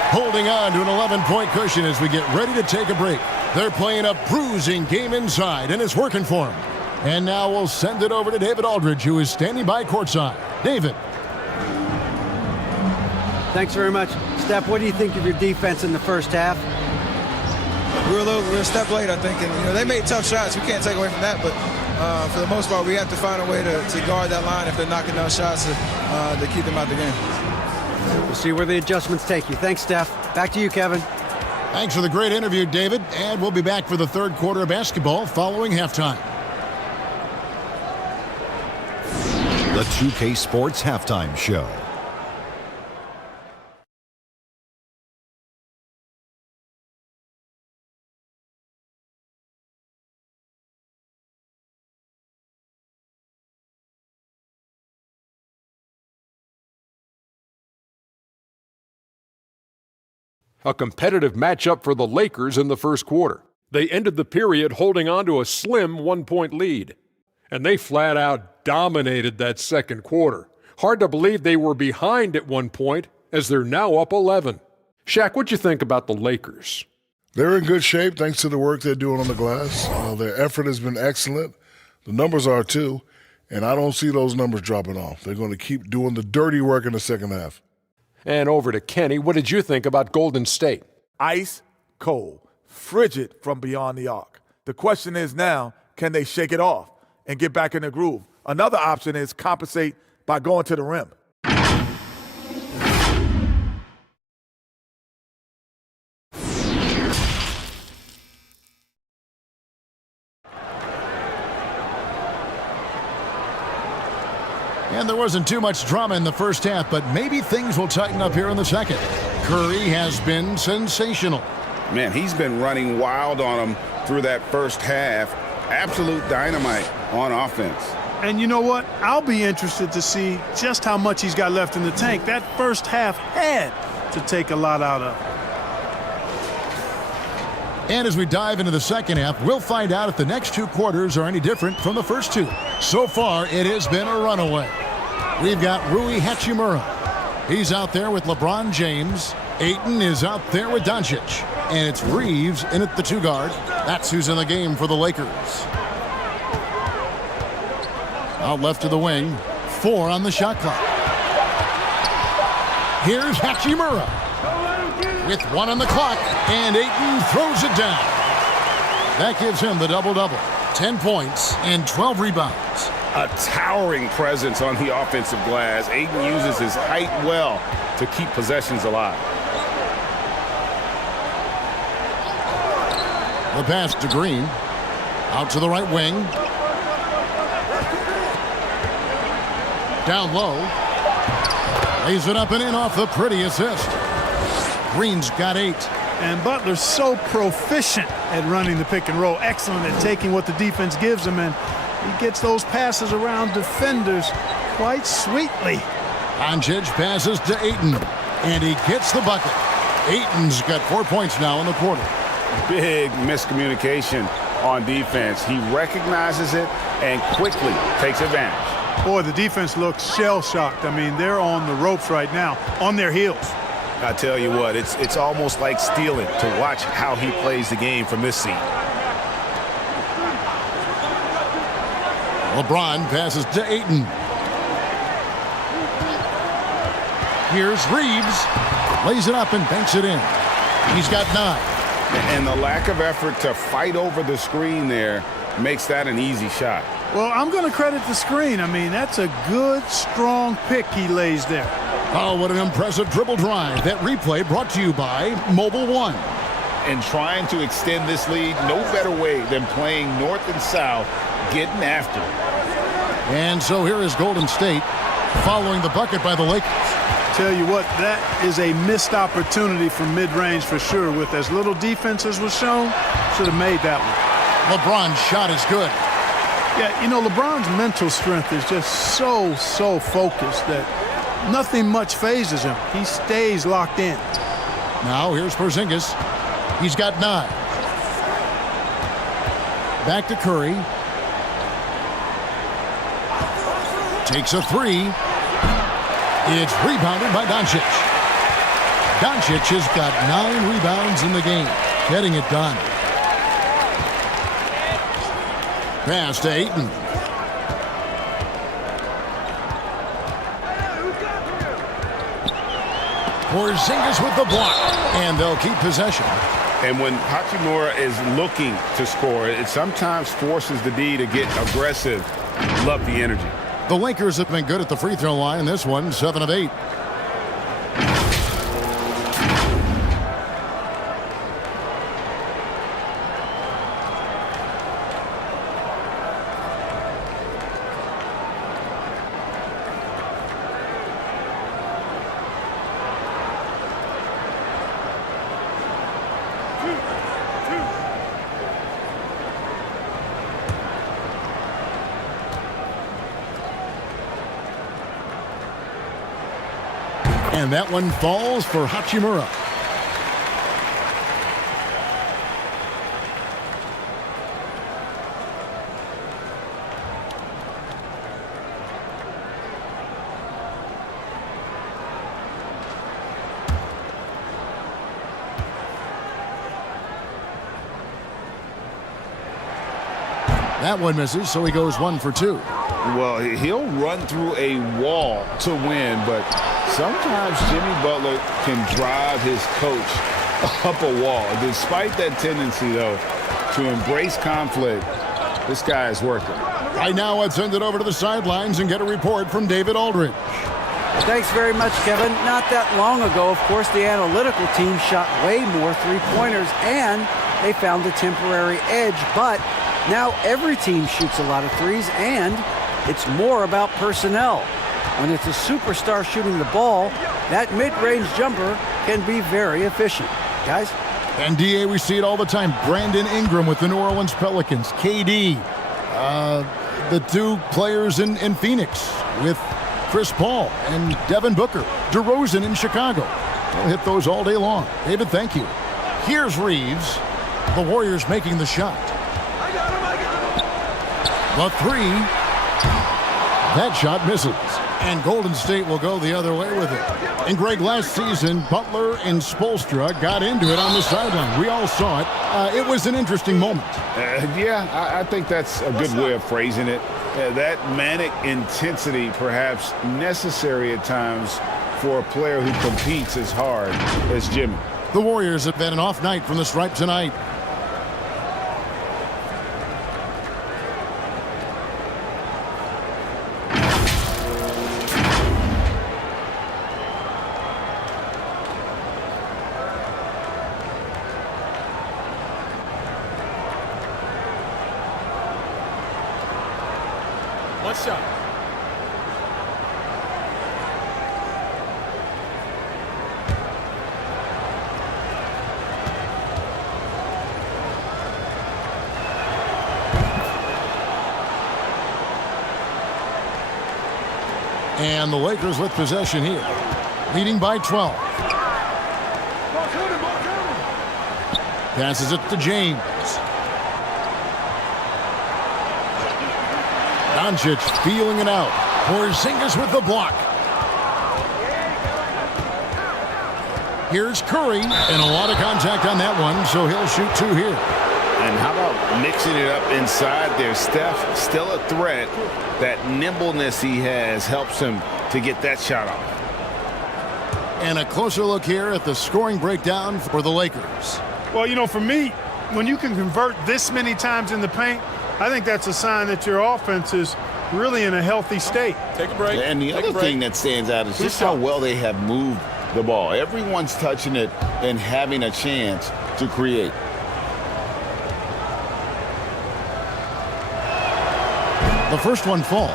holding on to an 11-point cushion as we get ready to take a break. They're playing a bruising game inside, and it's working for them. And now we'll send it over to David Aldridge, who is standing by courtside. David. Thanks very much. Steph, what do you think of your defense in the first half? We're a step late, I think. And, they made tough shots. We can't take away from that. But for the most part, we have to find a way to guard that line if they're knocking down shots to keep them out the game. We'll see where the adjustments take you. Thanks, Steph. Back to you, Kevin. Thanks for the great interview, David. And we'll be back for the third quarter of basketball following halftime. The 2K Sports Halftime Show. a competitive matchup for the Lakers in the first quarter. They ended the period holding on to a slim 1-point lead, and they flat out dominated that second quarter. Hard to believe they were behind at one point, as they're now up 11. Shaq, what'd you think about the Lakers? They're in good shape thanks to the work they're doing on the glass. Their effort has been excellent. The numbers are too, and I don't see those numbers dropping off. They're going to keep doing the dirty work in the second half. And over to Kenny, what did you think about Golden State? Ice cold, frigid from beyond the arc. The question is now, can they shake it off and get back in the groove? Another option is compensate by going to the rim. And there wasn't too much drama in the first half, but maybe things will tighten up here in the second. Curry has been sensational. Man, he's been running wild on him through that first half. Absolute dynamite on offense. And you know what? I'll be interested to see just how much he's got left in the tank. That first half had to take a lot out of. And as we dive into the second half, we'll find out if the next two quarters are any different from the first two. So far, it has been a runaway. We've got Rui Hachimura. He's out there with LeBron James. Ayton is out there with Doncic. And it's Reeves in at the two guard. That's who's in the game for the Lakers. Out left of the wing. 4 on the shot clock. Here's Hachimura. With 1 on the clock, and Ayton throws it down. That gives him the double-double. 10 points and 12 rebounds. A towering presence on the offensive glass. Ayton uses his height well to keep possessions alive. The pass to Green. Out to the right wing. Down low. Lays it up and in off the pretty assist. Green's got 8. And Butler's so proficient at running the pick and roll. Excellent at taking what the defense gives him, and he gets those passes around defenders quite sweetly. Doncic passes to Ayton, and he gets the bucket. Ayton's got 4 points now in the quarter. Big miscommunication on defense. He recognizes it and quickly takes advantage. Boy, the defense looks shell-shocked. I mean, they're on the ropes right now, on their heels. I tell you what, it's almost like stealing to watch how he plays the game from this seat. LeBron passes to Ayton. Here's Reeves. Lays it up and banks it in. He's got 9. And the lack of effort to fight over the screen there makes that an easy shot. Well, I'm going to credit the screen. I mean, that's a good, strong pick he lays there. Oh, what an impressive dribble drive. That replay brought to you by Mobile One. And trying to extend this lead, no better way than playing north and south, getting after it. And so here is Golden State following the bucket by the Lakers. Tell you what, that is a missed opportunity from mid-range for sure. With as little defense as was shown, should have made that one. LeBron's shot is good. Yeah, you know, LeBron's mental strength is just so focused that nothing much phases him. He stays locked in. Now here's Porzingis. He's got 9. Back to Curry. Takes a 3. It's rebounded by Doncic. Doncic has got 9 rebounds in the game, getting it done. Pass to Ayton. Porzingis with the block, and they'll keep possession. And when Hachimura is looking to score, it sometimes forces the D to get aggressive. Love the energy. The Lakers have been good at the free throw line in this one, 7 of 8. And that one falls for Hachimura. That one misses, so he goes 1 for 2. Well, he'll run through a wall to win, but sometimes Jimmy Butler can drive his coach up a wall. Despite that tendency, though, to embrace conflict, this guy is working. Right now, let's send it over to the sidelines and get a report from David Aldridge. Thanks very much, Kevin. Not that long ago, of course, the analytical team shot way more three-pointers, and they found a temporary edge. But now every team shoots a lot of threes, and it's more about personnel. When it's a superstar shooting the ball, that mid-range jumper can be very efficient. Guys? NBA, we see it all the time. Brandon Ingram with the New Orleans Pelicans. KD, the two players in Phoenix with Chris Paul and Devin Booker. DeRozan in Chicago. We'll hit those all day long. David, thank you. Here's Reeves. The Warriors making the shot. The three. That shot misses. And Golden State will go the other way with it. And Greg, last season, Butler and Spoelstra got into it on the sideline. We all saw it. It was an interesting moment. I think that's a good way of phrasing it. That manic intensity perhaps necessary at times for a player who competes as hard as Jimmy. The Warriors have had an off night from the stripe tonight. One shot. And the Lakers with possession here, leading by 12. Passes it to James. Doncic feeling it out. Porzingis with the block. Here's Curry, and a lot of contact on that one, so he'll shoot 2 here. And how about mixing it up inside there? Steph, still a threat. That nimbleness he has helps him to get that shot off. And a closer look here at the scoring breakdown for the Lakers. Well, you know, for me, when you can convert this many times in the paint, I think that's a sign that your offense is really in a healthy state. Take a break. And the other thing that stands out is just how well they have moved the ball. Everyone's touching it and having a chance to create. The first one falls.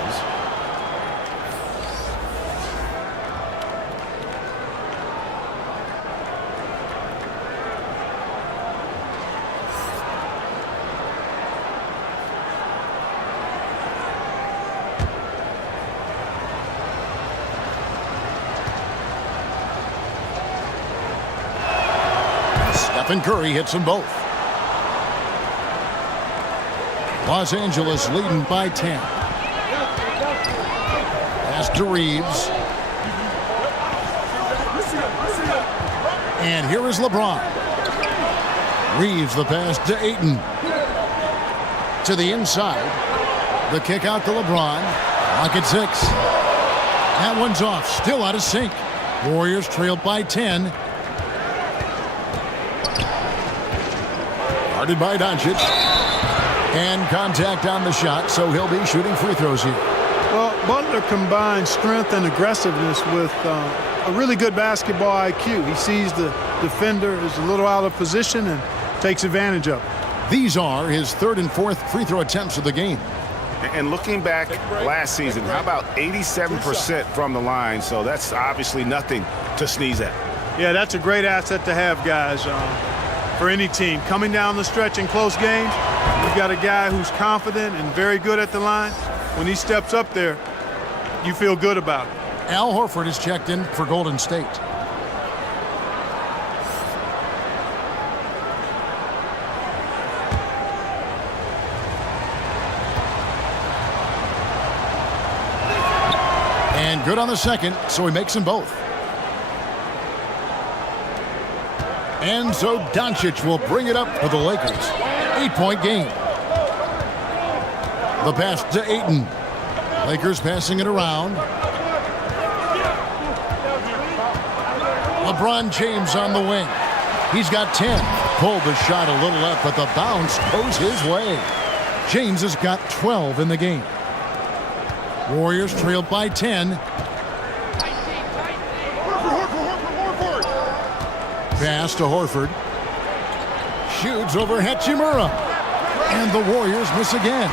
Stephen Curry hits them both. Los Angeles leading by 10. Pass to Reeves. And here is LeBron. Reeves the pass to Ayton. To the inside. The kick out to LeBron. Clock at 6. That one's off. Still out of sync. Warriors trailed by 10. Guarded by Doncic. And contact on the shot, so he'll be shooting free throws here. Well, Butler combines strength and aggressiveness with a really good basketball IQ. He sees the defender is a little out of position and takes advantage of it. These are his 3rd and 4th free throw attempts of the game. And looking back last season, how about 87% from the line? So that's obviously nothing to sneeze at. Yeah, that's a great asset to have, guys, for any team. Coming down the stretch in close games, you've got a guy who's confident and very good at the line. When he steps up there, you feel good about it. Al Horford is checked in for Golden State. And good on the second, so he makes them both. And so Doncic will bring it up for the Lakers. 8-point game. The pass to Ayton. Lakers passing it around. LeBron James on the wing. He's got 10. Pulled the shot a little left, but the bounce goes his way. James has got 12 in the game. Warriors trailed by 10. Pass to Horford. Shoots over Hachimura. And the Warriors miss again.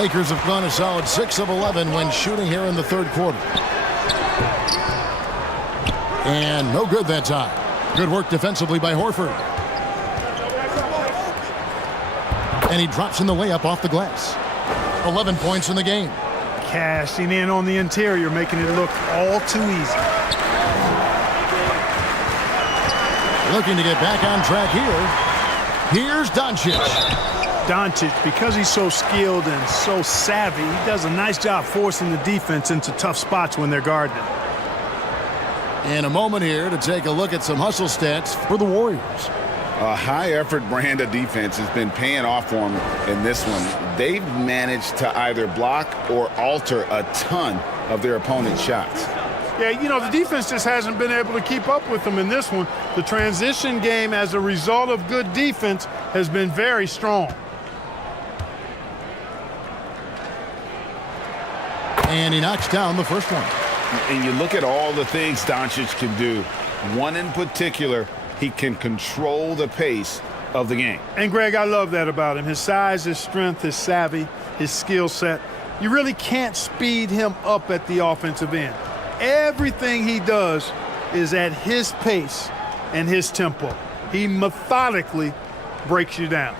Lakers have gone a solid 6 of 11 when shooting here in the third quarter. And no good that time. Good work defensively by Horford. And he drops in the layup off the glass. 11 points in the game. Cashing in on the interior, making it look all too easy. Looking to get back on track here. Here's Doncic. Doncic, because he's so skilled and so savvy, he does a nice job forcing the defense into tough spots when they're guarding him. In a moment here to take a look at some hustle stats for the Warriors. A high-effort brand of defense has been paying off for them in this one. They've managed to either block or alter a ton of their opponent's shots. Yeah, you know, the defense just hasn't been able to keep up with them in this one. The transition game, as a result of good defense, has been very strong. And he knocks down the first one. And you look at all the things Doncic can do. One in particular, he can control the pace of the game. And, Greg, I love that about him. His size, his strength, his savvy, his skill set. You really can't speed him up at the offensive end. Everything he does is at his pace and his tempo. He methodically breaks you down.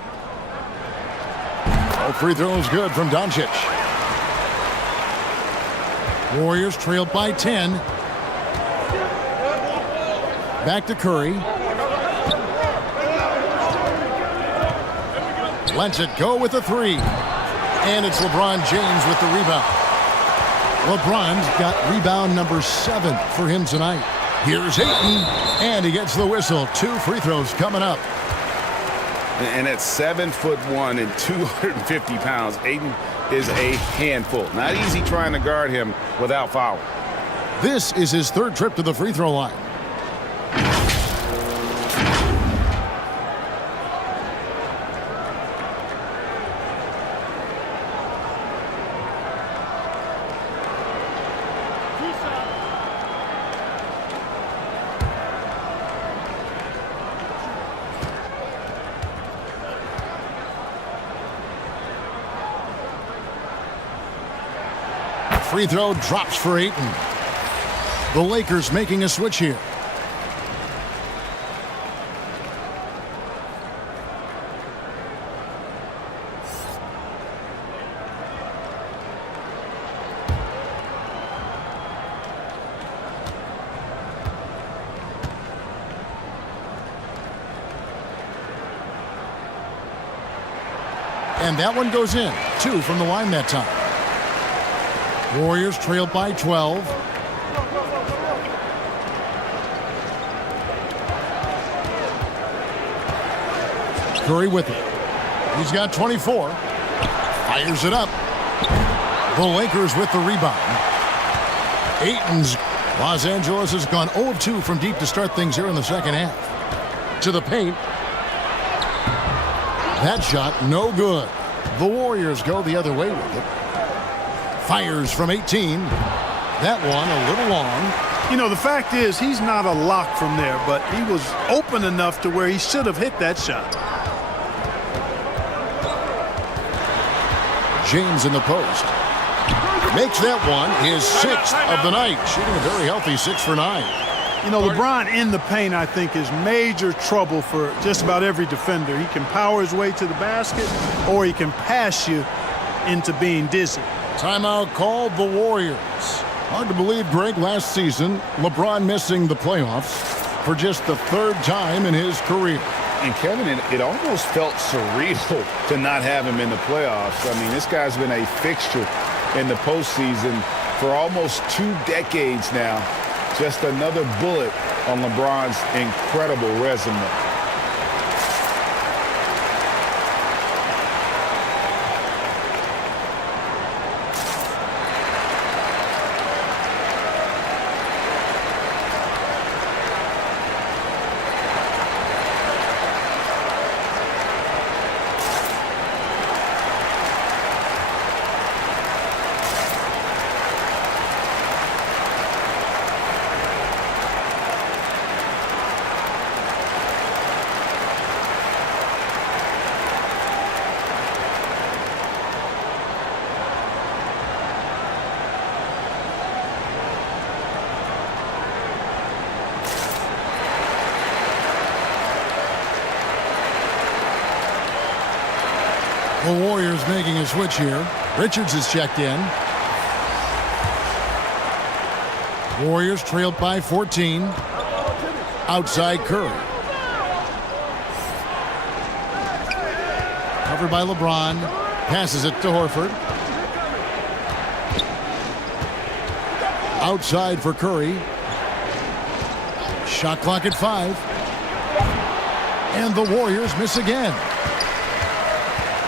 All free throws good from Doncic. Warriors trailed by 10. Back to Curry. Lets it go with the three. And it's LeBron James with the rebound. LeBron's got rebound number 7 for him tonight. Here's Ayton, and he gets the whistle. 2 free throws coming up. And at 7'1" and 250 pounds, Ayton is a handful. Not easy trying to guard him without fouling. This is his 3rd trip to the free throw line. Free throw drops for Ayton. The Lakers making a switch here. And that one goes in. 2 from the line that time. Warriors trailed by 12. Curry with it. He's got 24. Fires it up. The Lakers with the rebound. Ayton's Los Angeles has gone 0 of 2 from deep to start things here in the second half. To the paint. That shot no good. The Warriors go the other way with it. Fires from 18. That one a little long. You know, the fact is he's not a lock from there, but he was open enough to where he should have hit that shot. James in the post. Makes that one his 6th of the night. Shooting a very healthy 6 for 9. You know, LeBron in the paint, I think, is major trouble for just about every defender. He can power his way to the basket, or he can pass you into being dizzy. Timeout called the Warriors. Hard to believe, Greg, last season, LeBron missing the playoffs for just the 3rd time in his career. And, Kevin, it almost felt surreal to not have him in the playoffs. I mean, this guy's been a fixture in the postseason for almost 2 decades now. Just another bullet on LeBron's incredible resume. The Warriors making a switch here. Richards is checked in. Warriors trailed by 14. Outside Curry. Covered by LeBron. Passes it to Horford. Outside for Curry. Shot clock at 5. And the Warriors miss again.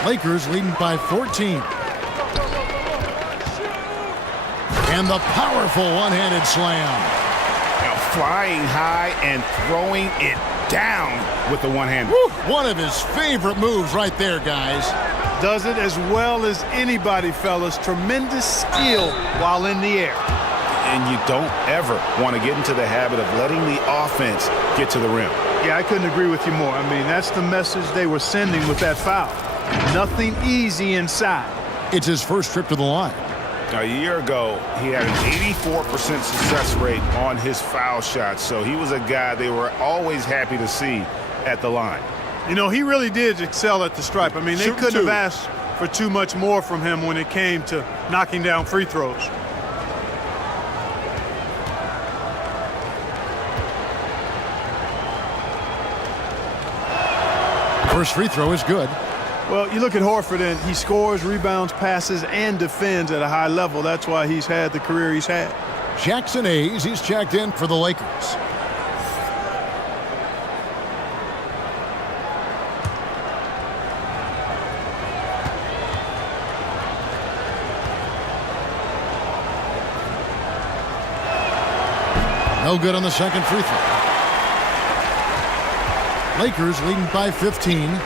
Lakers leading by 14. And the powerful one-handed slam. Now flying high and throwing it down with the one hand. One of his favorite moves right there, guys. Does it as well as anybody, fellas. Tremendous skill while in the air. And you don't ever want to get into the habit of letting the offense get to the rim. Yeah, I couldn't agree with you more. I mean, that's the message they were sending with that foul. Nothing easy inside. It's his first trip to the line. A year ago, he had an 84% success rate on his foul shots, so he was a guy they were always happy to see at the line. You know, he really did excel at the stripe. I mean, they couldn't have asked for too much more from him when it came to knocking down free throws. First free throw is good. Well, you look at Horford, and he scores, rebounds, passes, and defends at a high level. That's why he's had the career he's had. Jackson Hayes, he's checked in for the Lakers. No good on the second free throw. Lakers leading by 15.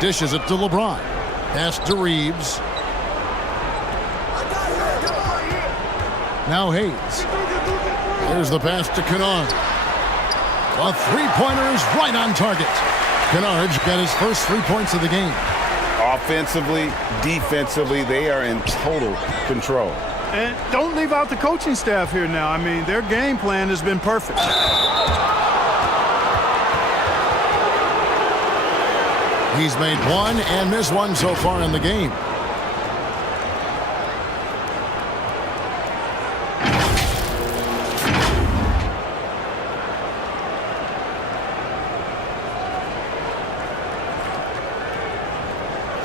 Dishes it to LeBron. Pass to Reeves. Now Hayes. There's the pass to Kennard. A three-pointer is right on target. Kennard's got his first 3 points of the game. Offensively, defensively, they are in total control. And don't leave out the coaching staff here now. I mean, their game plan has been perfect. He's made one and missed one so far in the game.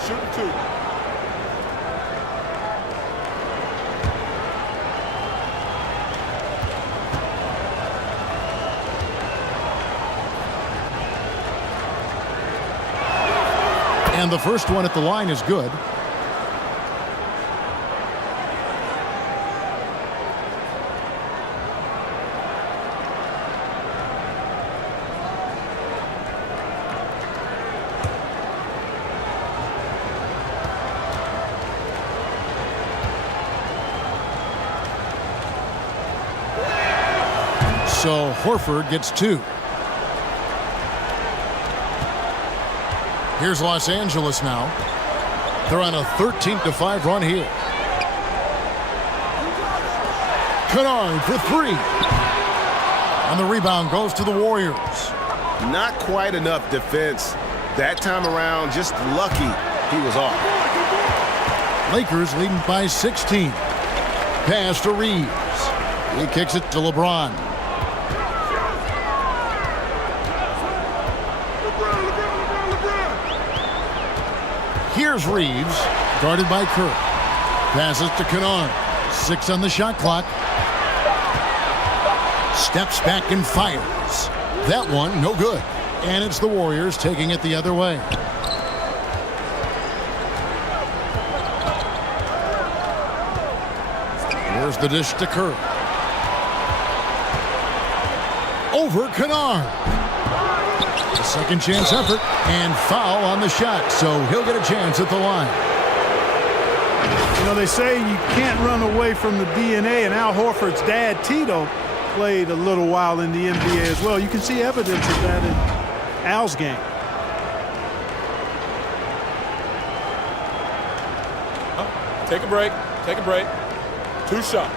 Shooting 2. And the first one at the line is good. So Horford gets 2. Here's Los Angeles now. They're on a 13-5 run here. Kennard for 3. And the rebound goes to the Warriors. Not quite enough defense that time around. Just lucky he was off. Lakers leading by 16. Pass to Reeves. He kicks it to LeBron. Here's Reeves, guarded by Curry. Passes to Kennard. 6 on the shot clock. Steps back and fires. That one, no good. And it's the Warriors taking it the other way. Here's the dish to Curry. Over Kennard. A second chance effort and foul on the shot, so he'll get a chance at the line. You know, they say you can't run away from the DNA, and Al Horford's dad, Tito, played a little while in the NBA as well. You can see evidence of that in Al's game. Take a break. Take a break. 2 shots.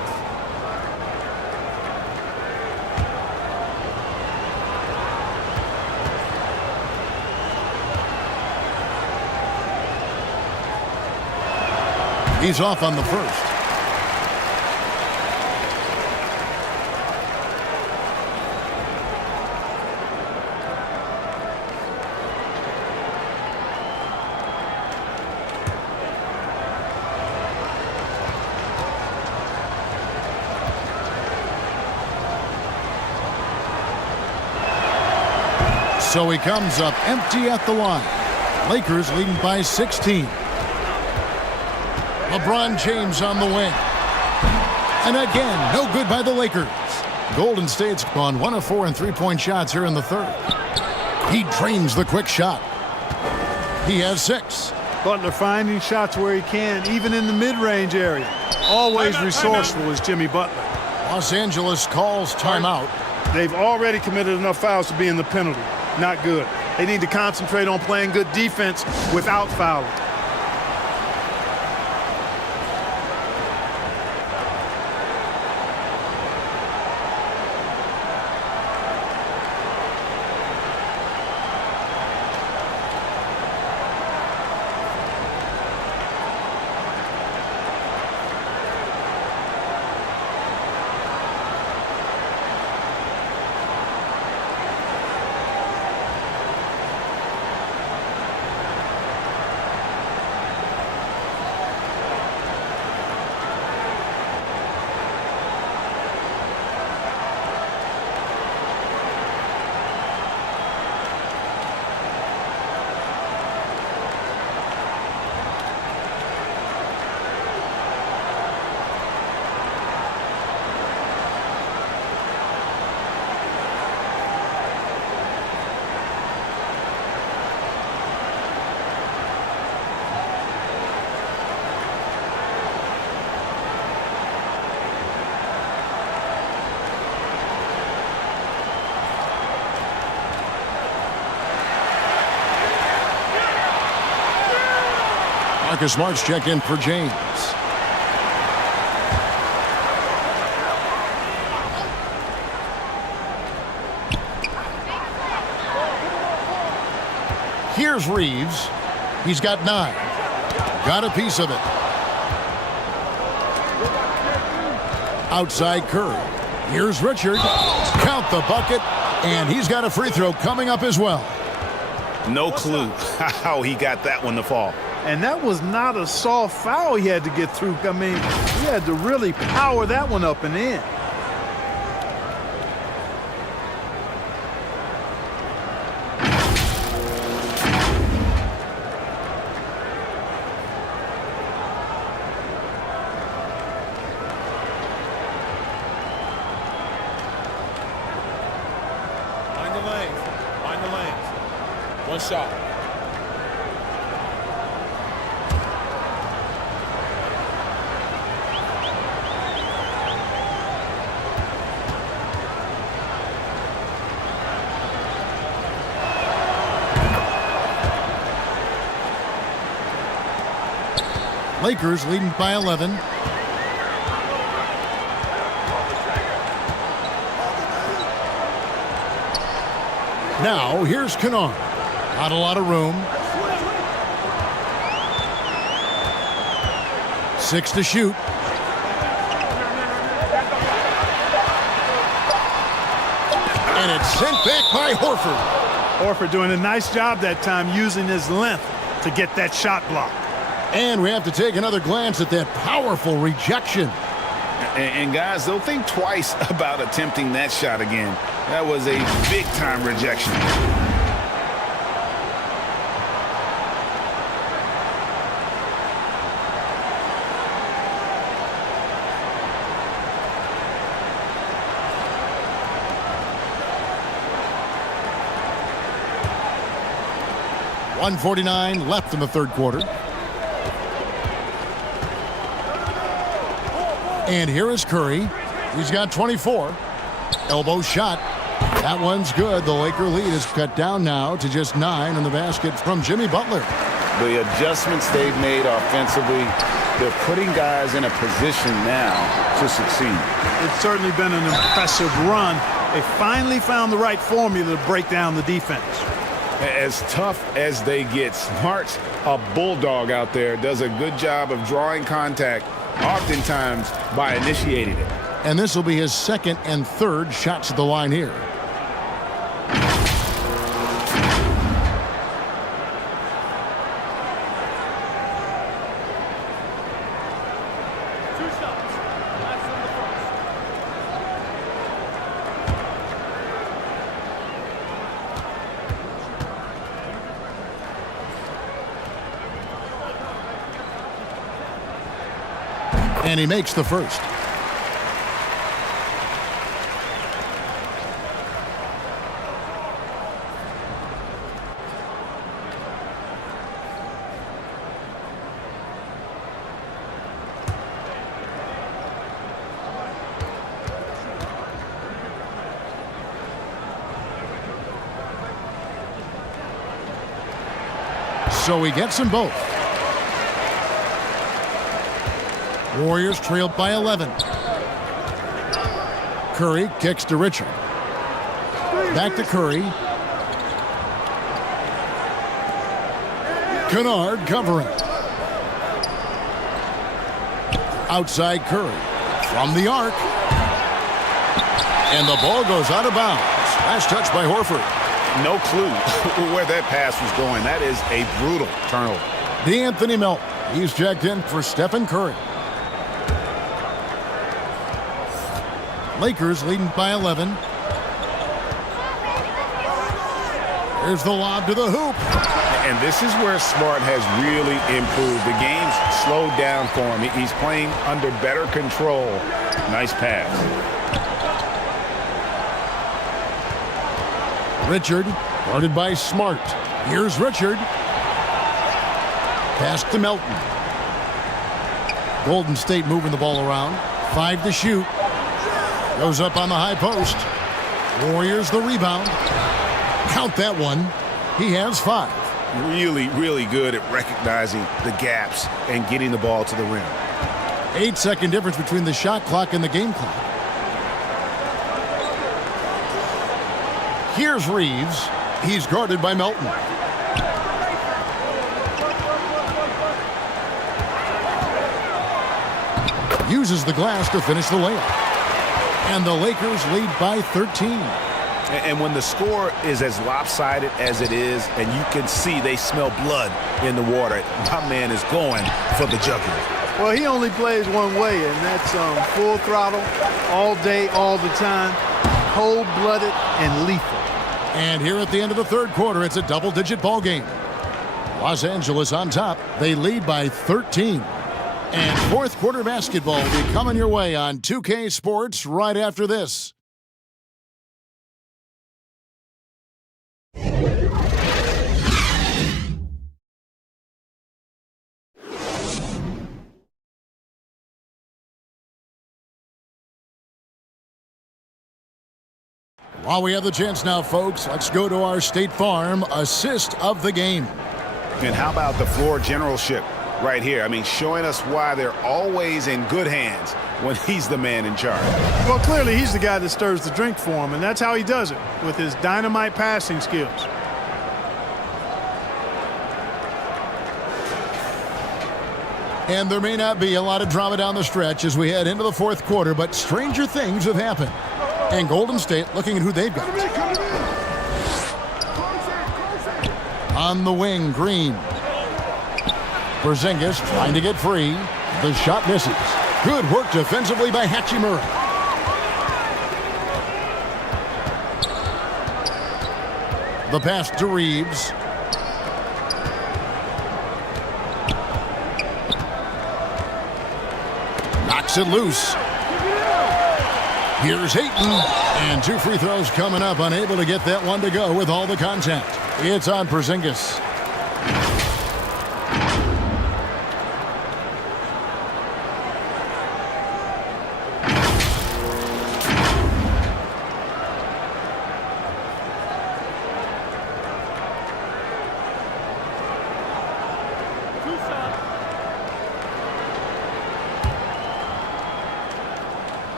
He's off on the first. So he comes up empty at the line. Lakers leading by 16. LeBron James on the wing. And again, no good by the Lakers. Golden State's gone 1 of 4 in three-point shots here in the third. He drains the quick shot. He has 6. Butler finding shots where he can, even in the mid-range area. Always resourceful is Jimmy Butler. Los Angeles calls timeout. They've already committed enough fouls to be in the penalty. Not good. They need to concentrate on playing good defense without fouling. Marcus Smart's checked in for James. Here's Reeves. He's got 9. Got a piece of it. Outside Curry. Here's Richard. Count the bucket. And he's got a free throw coming up as well. No clue how he got that one to fall. And that was not a soft foul he had to get through. I mean, he had to really power that one up and in. Find the lanes. One shot. Lakers leading by 11. Now, here's Kennard. Not a lot of room. 6 to shoot. And it's sent back by Horford. Horford doing a nice job that time using his length to get that shot blocked. And we have to take another glance at that powerful rejection. And guys, they'll think twice about attempting that shot again. That was a big-time rejection. .149 left in the third quarter. And here is Curry. He's got 24. Elbow shot. That one's good. The Laker lead is cut down now to just 9 in the basket from Jimmy Butler. The adjustments they've made offensively, they're putting guys in a position now to succeed. It's certainly been an impressive run. They finally found the right formula to break down the defense. As tough as they get, Smart's a bulldog out there, does a good job of drawing contact, oftentimes by initiating it. And this will be his second and third shots at the line here. And he makes the first. So he gets them both. Warriors trailed by 11. Curry kicks to Richard. Back to Curry. Kennard covering. Outside Curry. From the arc. And the ball goes out of bounds. Last touch by Horford. No clue where that pass was going. That is a brutal turnover. DeAnthony Melton. He's checked in for Stephen Curry. Lakers leading by 11. There's the lob to the hoop. And this is where Smart has really improved. The game's slowed down for him. He's playing under better control. Nice pass. Richard, guarded by Smart. Here's Richard. Pass to Melton. Golden State moving the ball around. 5 to shoot. Goes up on the high post. Warriors the rebound. Count that one. He has 5. Really, really good at recognizing the gaps and getting the ball to the rim. 8-second difference between the shot clock and the game clock. Here's Reeves. He's guarded by Melton. Uses the glass to finish the layup. And the Lakers lead by 13. And when the score is as lopsided as it is, and you can see they smell blood in the water, my man is going for the jugular. Well, he only plays one way, and that's full throttle, all day, all the time, cold-blooded and lethal. And here at the end of the third quarter, it's a double-digit ball game. Los Angeles on top. They lead by 13. And fourth quarter basketball will be coming your way on 2K Sports right after this. While we have the chance now, folks, let's go to our State Farm assist of the game. And how about the floor generalship right here? I mean, showing us why they're always in good hands when he's the man in charge. Well, clearly he's the guy that stirs the drink for him, and that's how he does it, with his dynamite passing skills. And there may not be a lot of drama down the stretch as we head into the fourth quarter, but stranger things have happened. And Golden State looking at who they've got. On the wing, Green. Porzingis trying to get free. The shot misses. Good work defensively by Hachimura. The pass to Reeves. Knocks it loose. Here's Hayton. And 2 free throws coming up. Unable to get that one to go with all the contact. It's on Porzingis.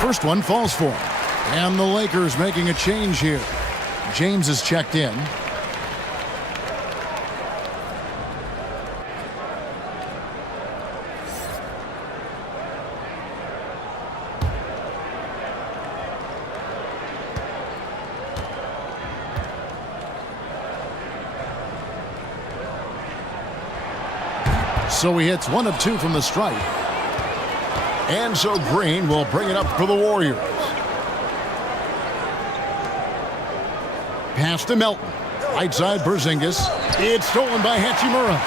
First one falls for him. And the Lakers making a change here. James is checked in. So he hits 1 of 2 from the stripe. And so Green will bring it up for the Warriors. Pass to Melton. Right side, Porzingis. It's stolen by Hachimura.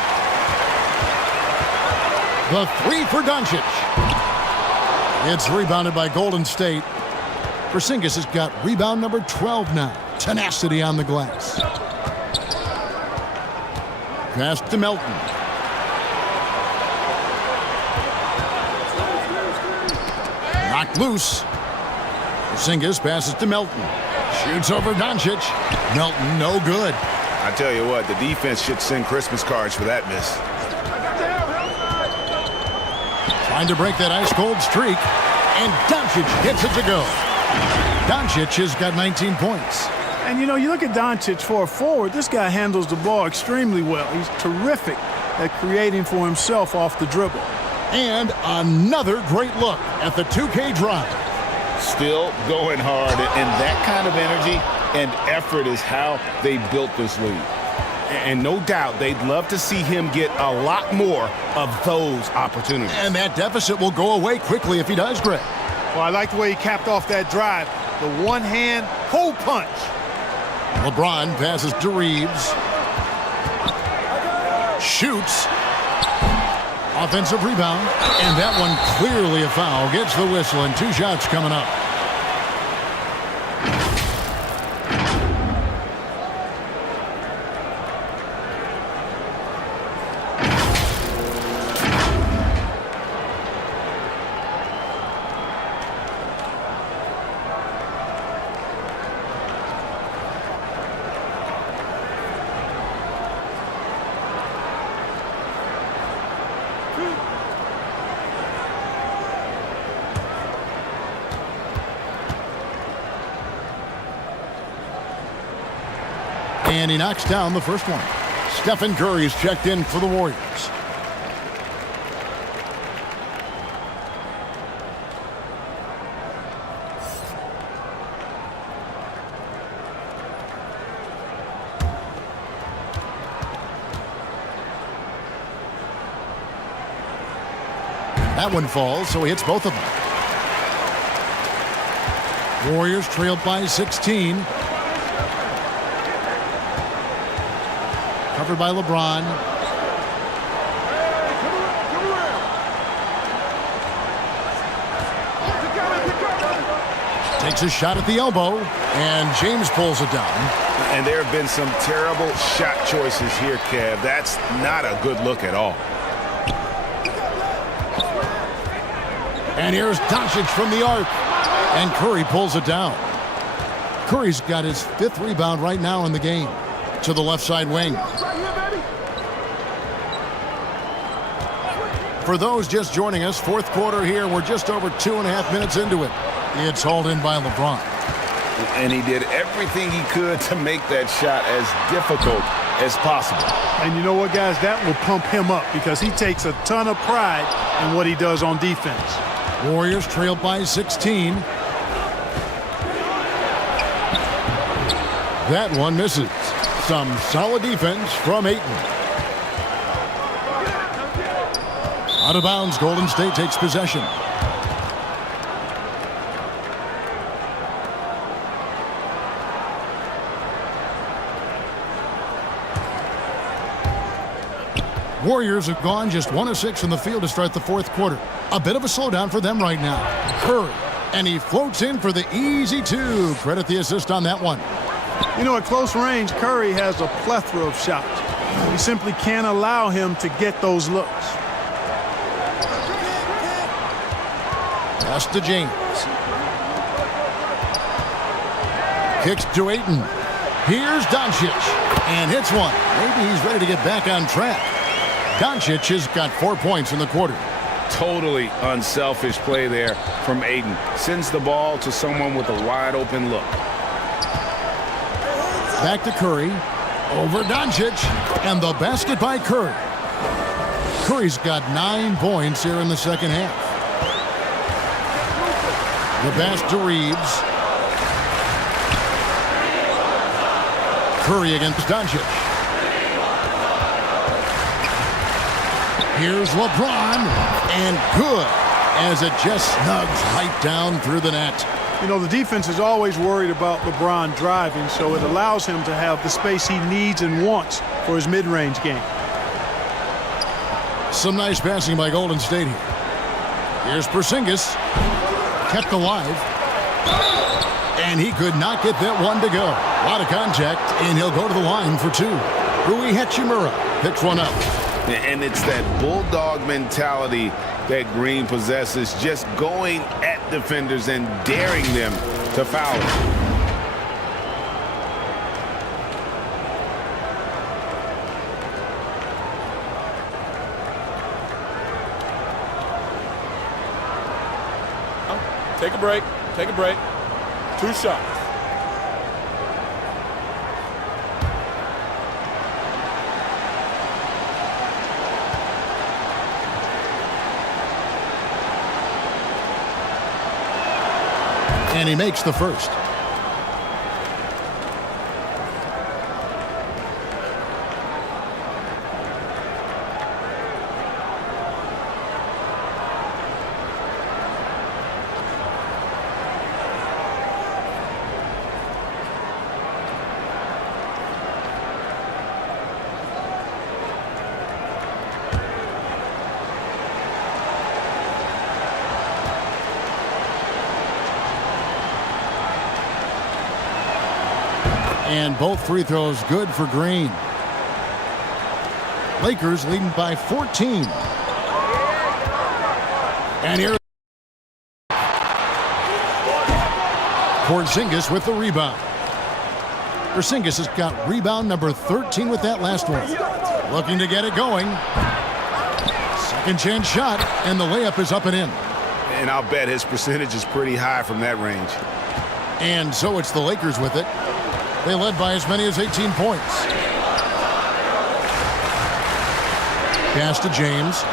The 3 for Doncic. It's rebounded by Golden State. Porzingis has got rebound number 12 now. Tenacity on the glass. Pass to Melton. Knocked loose. Porzingis passes to Melton. Shoots over Doncic. Melton, no good. I tell you what, the defense should send Christmas cards for that miss. Trying to break that ice-cold streak. And Doncic gets it to go. Doncic has got 19 points. And, you know, you look at Doncic for a forward, this guy handles the ball extremely well. He's terrific at creating for himself off the dribble. And another great look at the 2K drive. Still going hard, and that kind of energy and effort is how they built this league. And no doubt they'd love to see him get a lot more of those opportunities. And that deficit will go away quickly if he does, Greg. Well, I like the way he capped off that drive. The one-hand hole punch. LeBron passes to Reeves. Shoots. Offensive rebound. And that one clearly a foul. Gets the whistle, and 2 shots coming up. And he knocks down the first one. Stephen Curry is checked in for the Warriors. That one falls, so he hits both of them. Warriors trailed by 16. Covered by LeBron. Takes a shot at the elbow, and James pulls it down. And there have been some terrible shot choices here, Kev. That's not a good look at all. And here's Doncic from the arc, and Curry pulls it down. Curry's got his 5th rebound right now in the game. To the left side wing. For those just joining us, 4th quarter here. We're just over 2.5 minutes into it. It's hauled in by LeBron. And he did everything he could to make that shot as difficult as possible. And you know what, guys? That will pump him up because he takes a ton of pride in what he does on defense. Warriors trailed by 16. That one misses. Some solid defense from Ayton. Out of bounds, Golden State takes possession. Warriors have gone just 1 of 6 in the field to start the 4th quarter. A bit of a slowdown for them right now. Curry, and he floats in for the easy 2. Credit the assist on that one. You know, at close range, Curry has a plethora of shots. You simply can't allow him to get those looks. Pass to James. Kicks to Ayton. Here's Doncic. And hits one. Maybe he's ready to get back on track. Doncic has got 4 points in the quarter. totally unselfish play there from Ayton. Sends the ball to someone with a wide open look. Back to Curry. Over Doncic. And the basket by Curry. Curry's got 9 points here in the second half. The pass to Reeves. Curry against Doncic. Here's LeBron. And good as it just snugs right down through the net. You know, the defense is always worried about LeBron driving, so it allows him to have the space he needs and wants for his mid-range game. Some nice passing by Golden State here. Here's Porzingis. Kept alive. And he could not get that one to go. A lot of contact, and he'll go to the line for 2. Rui Hachimura picks one up. And it's that bulldog mentality that Green possesses, just going at defenders and daring them to foul. Take a break. Take a break. 2 shots. And he makes the first. And both free throws good for Green. Lakers leading by 14. And here Porzingis with the rebound. Porzingis has got rebound number 13 with that last one. Looking to get it going. Second chance shot, and the layup is up and in. And I'll bet his percentage is pretty high from that range. And so it's the Lakers with it. They led by as many as 18 points. Pass to James.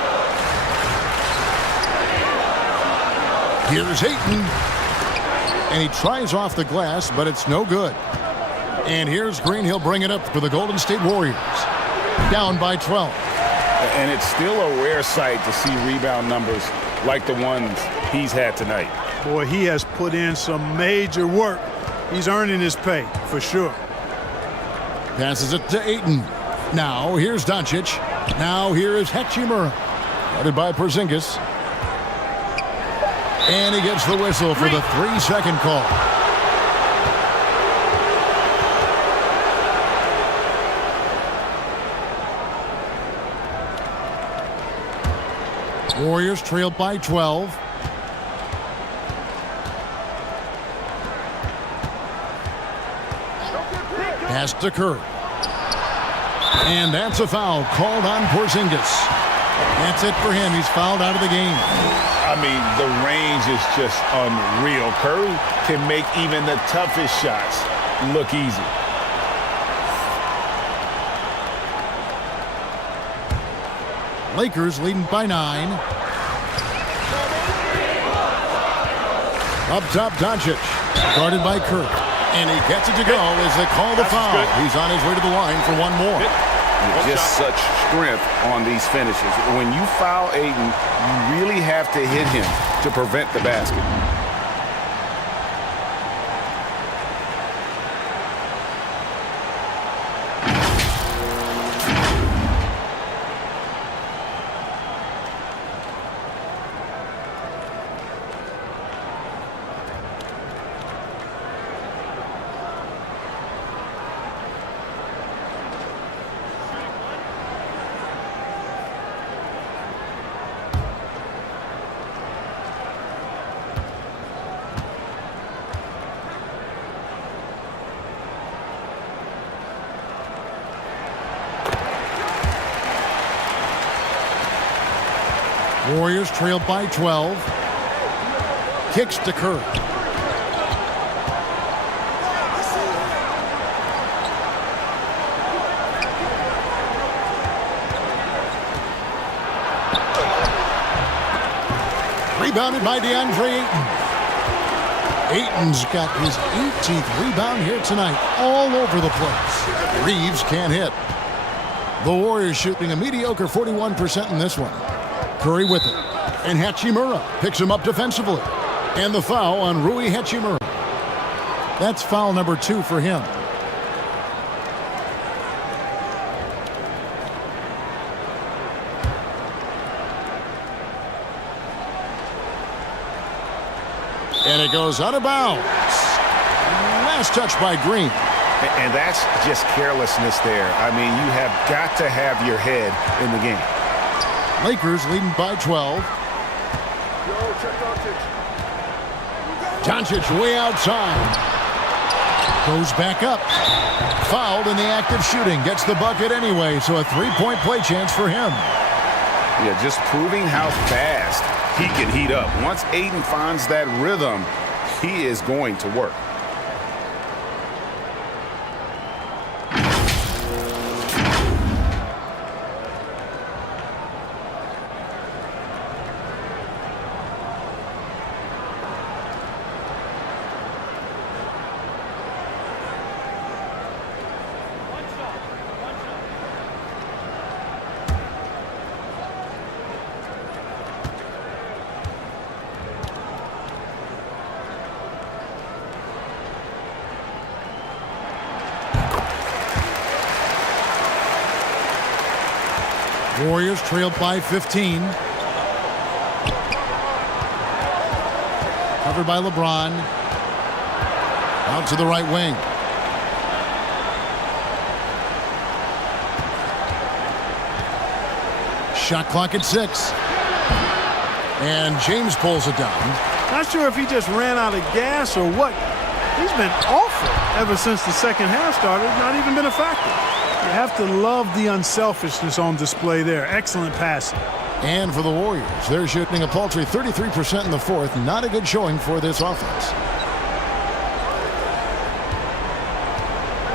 Here's Ayton. And he tries off the glass, but it's no good. And here's Green. He'll bring it up for the Golden State Warriors. Down by 12. And it's still a rare sight to see rebound numbers like the ones he's had tonight. Boy, he has put in some major work. He's earning his pay, for sure. Passes it to Ayton. Now, here's Doncic. Now, here is Hachimura. Guarded by Porzingis. And he gets the whistle for the 3-second call. Warriors trail by 12. Pass to Curry. And that's a foul called on Porzingis. That's it for him. He's fouled out of the game. I mean, the range is just unreal. Curry can make even the toughest shots look easy. Lakers leading by 9. Up top, Doncic. Guarded by Curry. And he gets it to go as they call the foul. He's on his way to the line for one more. Just such strength on these finishes. When you foul Ayton, you really have to hit him to prevent the basket. Warriors trailed by 12. Kicks to Curry. Rebounded by DeAndre Ayton. Ayton's got his 18th rebound here tonight, all over the place. Reeves can't hit. The Warriors shooting a mediocre 41% in this one. Curry with it. And Hachimura picks him up defensively. And the foul on Rui Hachimura. That's foul number 2 for him. And it goes out of bounds. Last touch by Green. And that's just carelessness there. I mean, you have got to have your head in the game. Lakers leading by 12. Doncic way outside. Goes back up. Fouled in the act of shooting. Gets the bucket anyway, so a 3-point play chance for him. Yeah, just proving how fast he can heat up. Once Ayton finds that rhythm, he is going to work. Warriors trailed by 15. Covered by LeBron. Out to the right wing. Shot clock at 6. And James pulls it down. Not sure if he just ran out of gas or what. He's been awful ever since the second half started. Not even been a factor. You have to love the unselfishness on display there. Excellent passing. And for the Warriors, they're shooting a paltry 33% in the fourth. Not a good showing for this offense.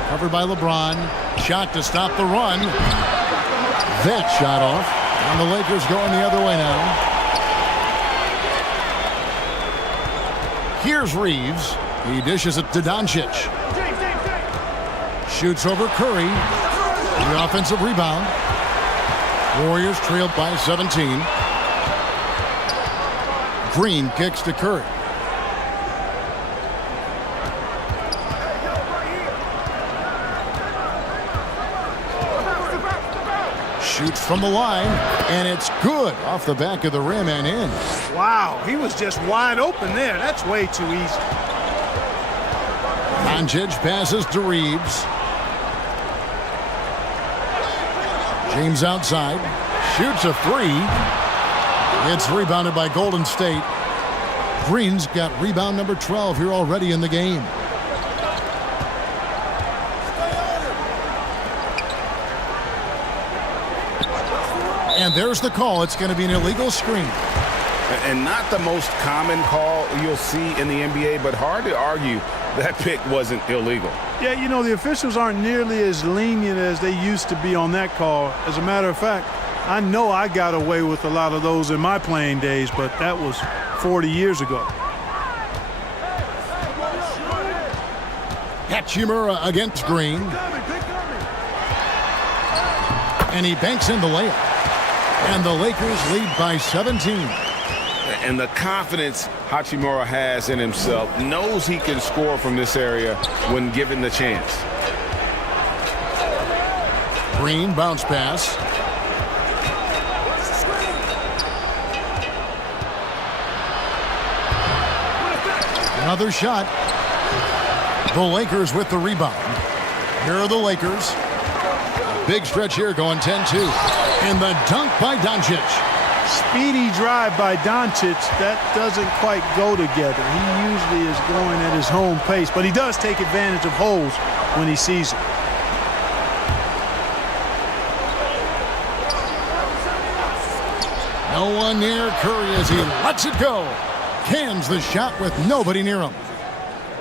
Covered by LeBron. Shot to stop the run. That shot off. And the Lakers going the other way now. Here's Reeves. He dishes it to Doncic. Shoots over Curry. The offensive rebound. Warriors trailed by 17. Green kicks to Curry. Shoots from the line, and it's good off the back of the rim and in. Wow, he was just wide open there. That's way too easy. Doncic passes to Reeves. James outside. Shoots a 3. It's rebounded by Golden State. Green's got rebound number 12 here already in the game. And there's the call. It's going to be an illegal screen. And not the most common call you'll see in the NBA, but hard to argue that pick wasn't illegal. Yeah, you know, the officials aren't nearly as lenient as they used to be on that call. As a matter of fact, I know I got away with a lot of those in my playing days, but that was 40 years ago. Hachimura against Green. And he banks in the layup. And the Lakers lead by 17. And the confidence Hachimura has in himself, knows he can score from this area when given the chance. Green bounce pass. Another shot. The Lakers with the rebound. Here are the Lakers. Big stretch here going 10-2. And the dunk by Doncic. Speedy drive by Doncic. That doesn't quite go together. He usually is going at his home pace, but he does take advantage of holes when he sees it. No one near Curry as he lets it go. Cans the shot with nobody near him.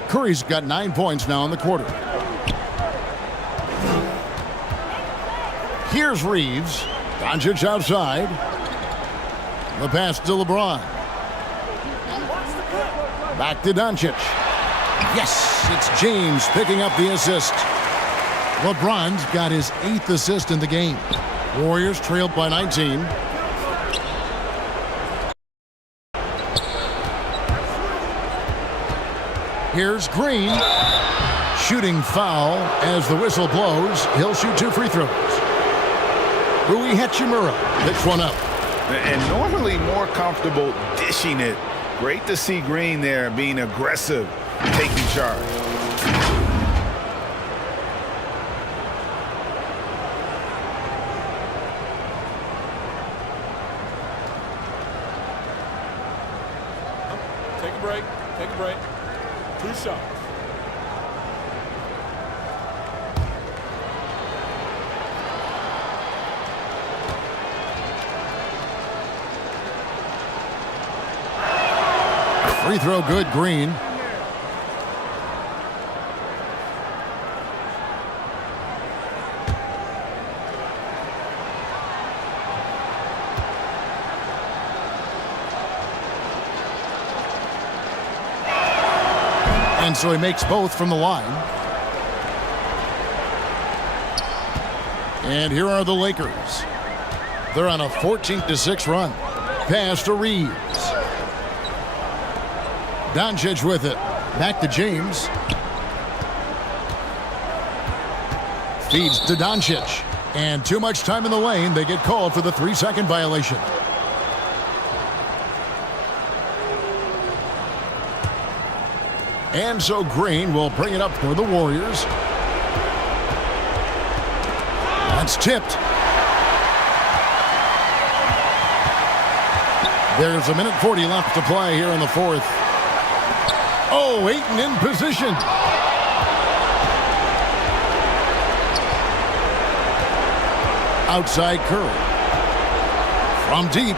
Curry's got 9 points now in the quarter. Here's Reeves. Doncic outside. The pass to LeBron. Back to Doncic. Yes, it's James picking up the assist. LeBron's got his 8th assist in the game. Warriors trailed by 19. Here's Green. Shooting foul as the whistle blows. He'll shoot 2 free throws. Rui Hachimura picks one up. And normally more comfortable dishing it. Great to see Green there being aggressive, taking charge. Take a break. Take a break. 2 shots. Free throw good, Green. And so he makes both from the line. And here are the Lakers. They're on a 14-6 run. Pass to Reeves. Doncic with it. Back to James. Feeds to Doncic. And too much time in the lane. They get called for the 3-second violation. And so Green will bring it up for the Warriors. That's tipped. There's 1:40 left to play here in the 4th. Oh, Ayton in position. Outside Curry. From deep.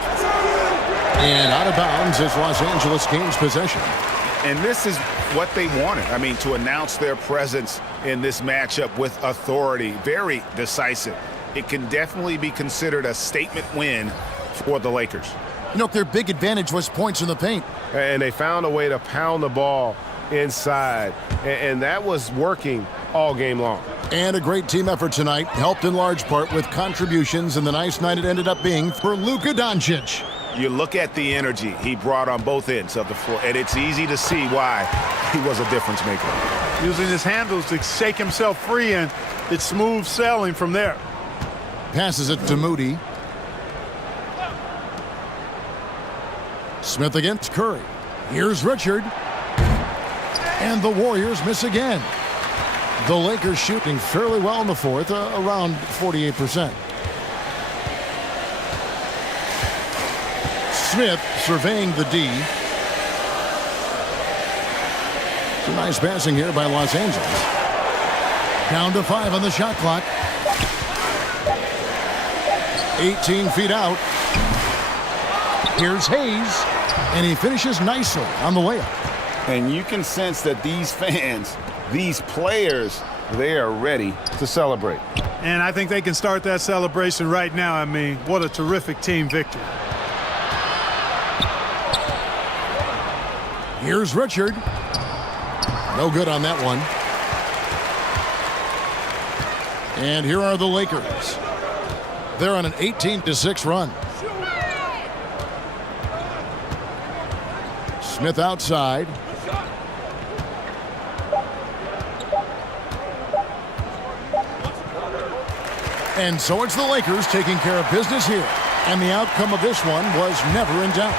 And out of bounds as Los Angeles gains possession. And this is what they wanted. I mean, to announce their presence in this matchup with authority. Very decisive. It can definitely be considered a statement win for the Lakers. You know, their big advantage was points in the paint. And they found a way to pound the ball inside. And that was working all game long. And a great team effort tonight, helped in large part with contributions, and the nice night it ended up being for Luka Doncic. You look at the energy he brought on both ends of the floor, and it's easy to see why he was a difference maker. Using his handles to shake himself free, and it's smooth sailing from there. Passes it to Moody. Smith against Curry. Here's Richard. And the Warriors miss again. The Lakers shooting fairly well in the 4th, around 48%. Smith surveying the D. Some nice passing here by Los Angeles. Down to 5 on the shot clock. 18 feet out. Here's Hayes. And he finishes nicely on the layup. And you can sense that these fans, these players, they are ready to celebrate. And I think they can start that celebration right now. I mean, what a terrific team victory. Here's Richard. No good on that one. And here are the Lakers. They're on an 18-6 run. Smith outside. And so it's the Lakers taking care of business here. And the outcome of this one was never in doubt.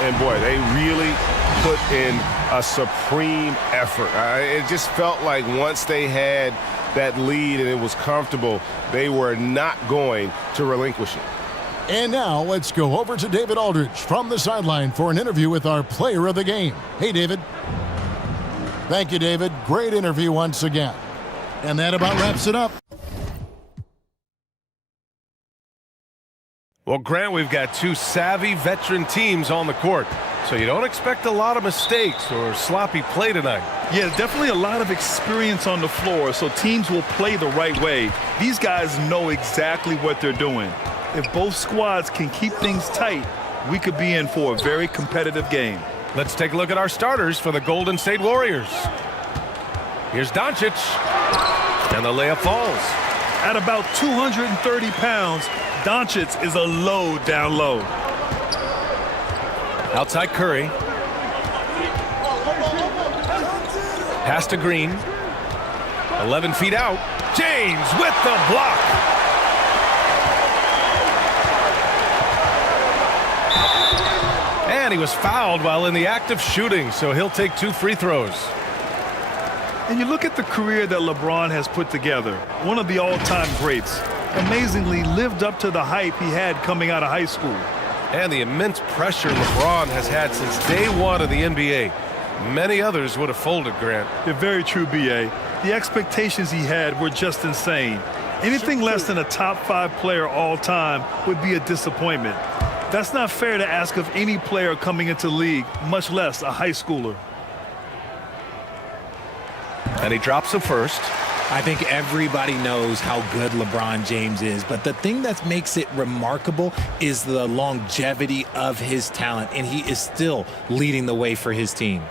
And boy, they really put in a supreme effort. It just felt like once they had that lead and it was comfortable, they were not going to relinquish it. And now let's go over to David Aldridge from the sideline for an interview with our player of the game. Hey, David. Thank you, David. Great interview once again. And that about wraps it up. Well, Grant, we've got two savvy veteran teams on the court, so you don't expect a lot of mistakes or sloppy play tonight. Yeah, definitely a lot of experience on the floor, so teams will play the right way. These guys know exactly what they're doing. If both squads can keep things tight, we could be in for a very competitive game. Let's take a look at our starters for the Golden State Warriors. Here's Doncic, and the layup falls. At about 230 pounds, Doncic is a load down low. Outside Curry. Pass to Green. 11 feet out. James with the block. And he was fouled while in the act of shooting, so he'll take 2 free throws. And you look at the career that LeBron has put together, one of the all-time greats. Amazingly lived up to the hype he had coming out of high school. And the immense pressure LeBron has had since day one of the NBA. Many others would have folded, Grant. They're very true, B.A. The expectations he had were just insane. Anything less than a top 5 player all time would be a disappointment. That's not fair to ask of any player coming into the league, much less a high schooler. And he drops the first. I think everybody knows how good LeBron James is, but the thing that makes it remarkable is the longevity of his talent, and he is still leading the way for his team.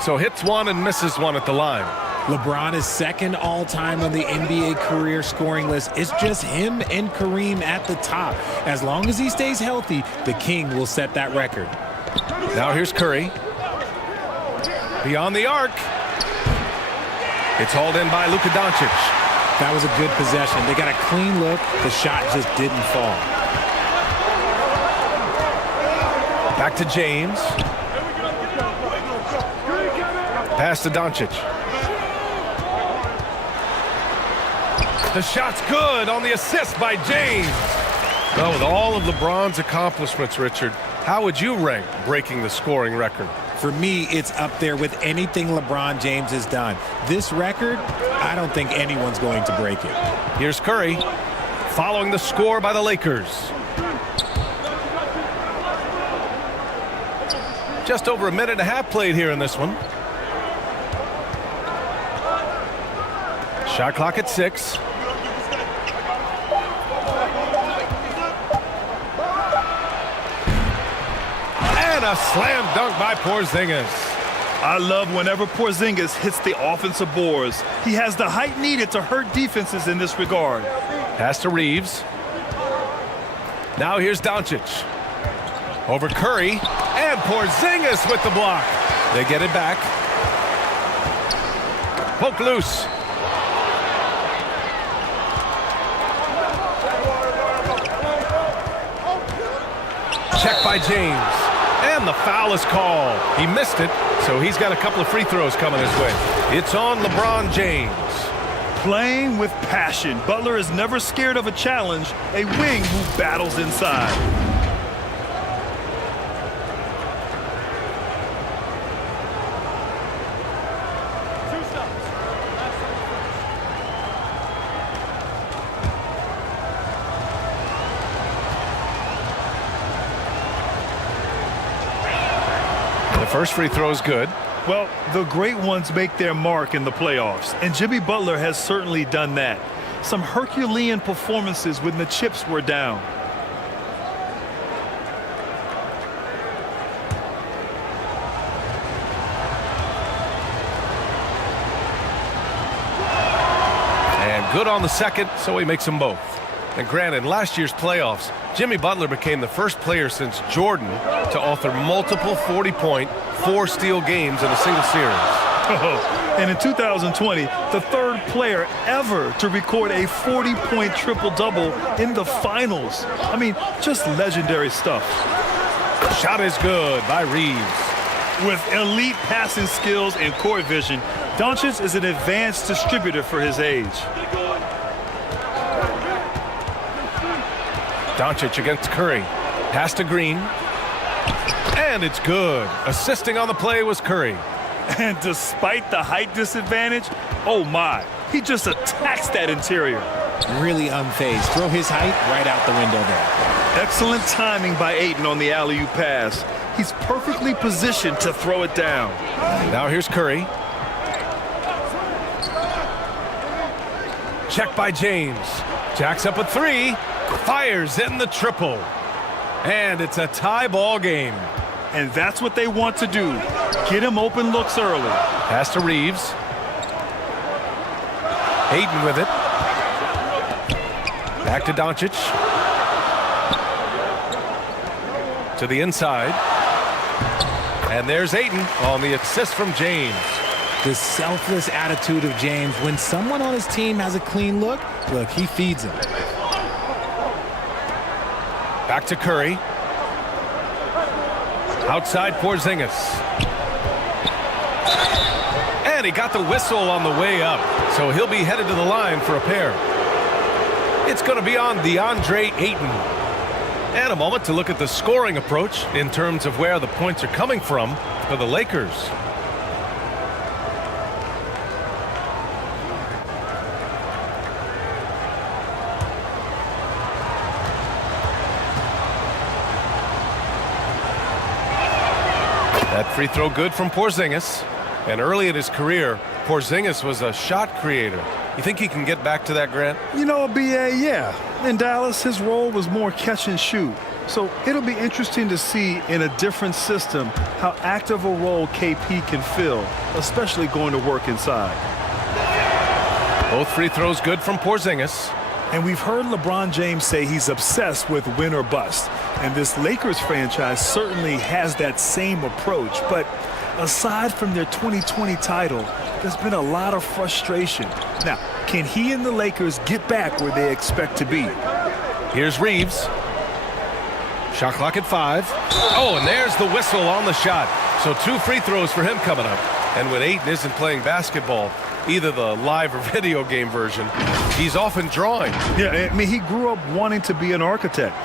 So hits one and misses one at the line. LeBron is second all-time on the NBA career scoring list. It's just him and Kareem at the top. As long as he stays healthy, the King will set that record. Now here's Curry. Beyond the arc. It's hauled in by Luka Doncic. That was a good possession. They got a clean look. The shot just didn't fall. Back to James. Pass to Doncic. The shot's good on the assist by James. Well, with all of LeBron's accomplishments, Richard, how would you rank breaking the scoring record? For me, it's up there with anything LeBron James has done. This record, I don't think anyone's going to break it. Here's Curry, following the score by the Lakers. Just over a minute and a half played here in this one. Shot clock at 6. And a slam dunk by Porzingis. I love whenever Porzingis hits the offensive boards. He has the height needed to hurt defenses in this regard. Pass to Reeves. Now here's Doncic. Over Curry. And Porzingis with the block. They get it back. Poke loose. Check by James. And the foul is called. He missed it, so he's got a couple of free throws coming his way. It's on LeBron James. Playing with passion. Butler is never scared of a challenge, a wing who battles inside. First free throw is good. Well, the great ones make their mark in the playoffs, and Jimmy Butler has certainly done that. Some Herculean performances when the chips were down. And good on the second, so he makes them both. And granted, in last year's playoffs, Jimmy Butler became the first player since Jordan to author multiple 40-point, 4-steal games in a single series. And in 2020, the third player ever to record a 40-point triple-double in the finals. I mean, just legendary stuff. Shot is good by Reeves. With elite passing skills and court vision, Doncic is an advanced distributor for his age. Doncic against Curry. Pass to Green. And it's good. Assisting on the play was Curry. And despite the height disadvantage, oh my, he just attacks that interior. really unfazed. Throw his height right out the window there. Excellent timing by Ayton on the alley-oop pass. He's perfectly positioned to throw it down. Now here's Curry. Check by James. Jacks up a three. Fires in the triple. And it's a tie ball game. And that's what they want to do. Get him open looks early. Pass to Reeves. Ayton with it. Back to Doncic. To the inside. And there's Ayton on the assist from James. The selfless attitude of James. When someone on his team has a clean look, he feeds him. Back to Curry. Outside Porzingis. And he got the whistle on the way up. So he'll be headed to the line for a pair. It's going to be on DeAndre Ayton. And a moment to look at the scoring approach in terms of where the points are coming from for the Lakers. That free throw good from Porzingis. And early in his career, Porzingis was a shot creator. You think he can get back to that, Grant? You know, BA, yeah. In Dallas, his role was more catch and shoot. So it'll be interesting to see in a different system how active a role KP can fill, especially going to work inside. Both free throws good from Porzingis. And we've heard LeBron James say he's obsessed with win or bust. And this Lakers franchise certainly has that same approach. But aside from their 2020 title, there's been a lot of frustration. Now, can he and the Lakers get back where they expect to be? Here's Reeves. Shot clock at 5. Oh, and there's the whistle on the shot. So 2 free throws for him coming up. And when Ayton isn't playing basketball, either the live or video game version, he's often drawing. Yeah, I mean, he grew up wanting to be an architect.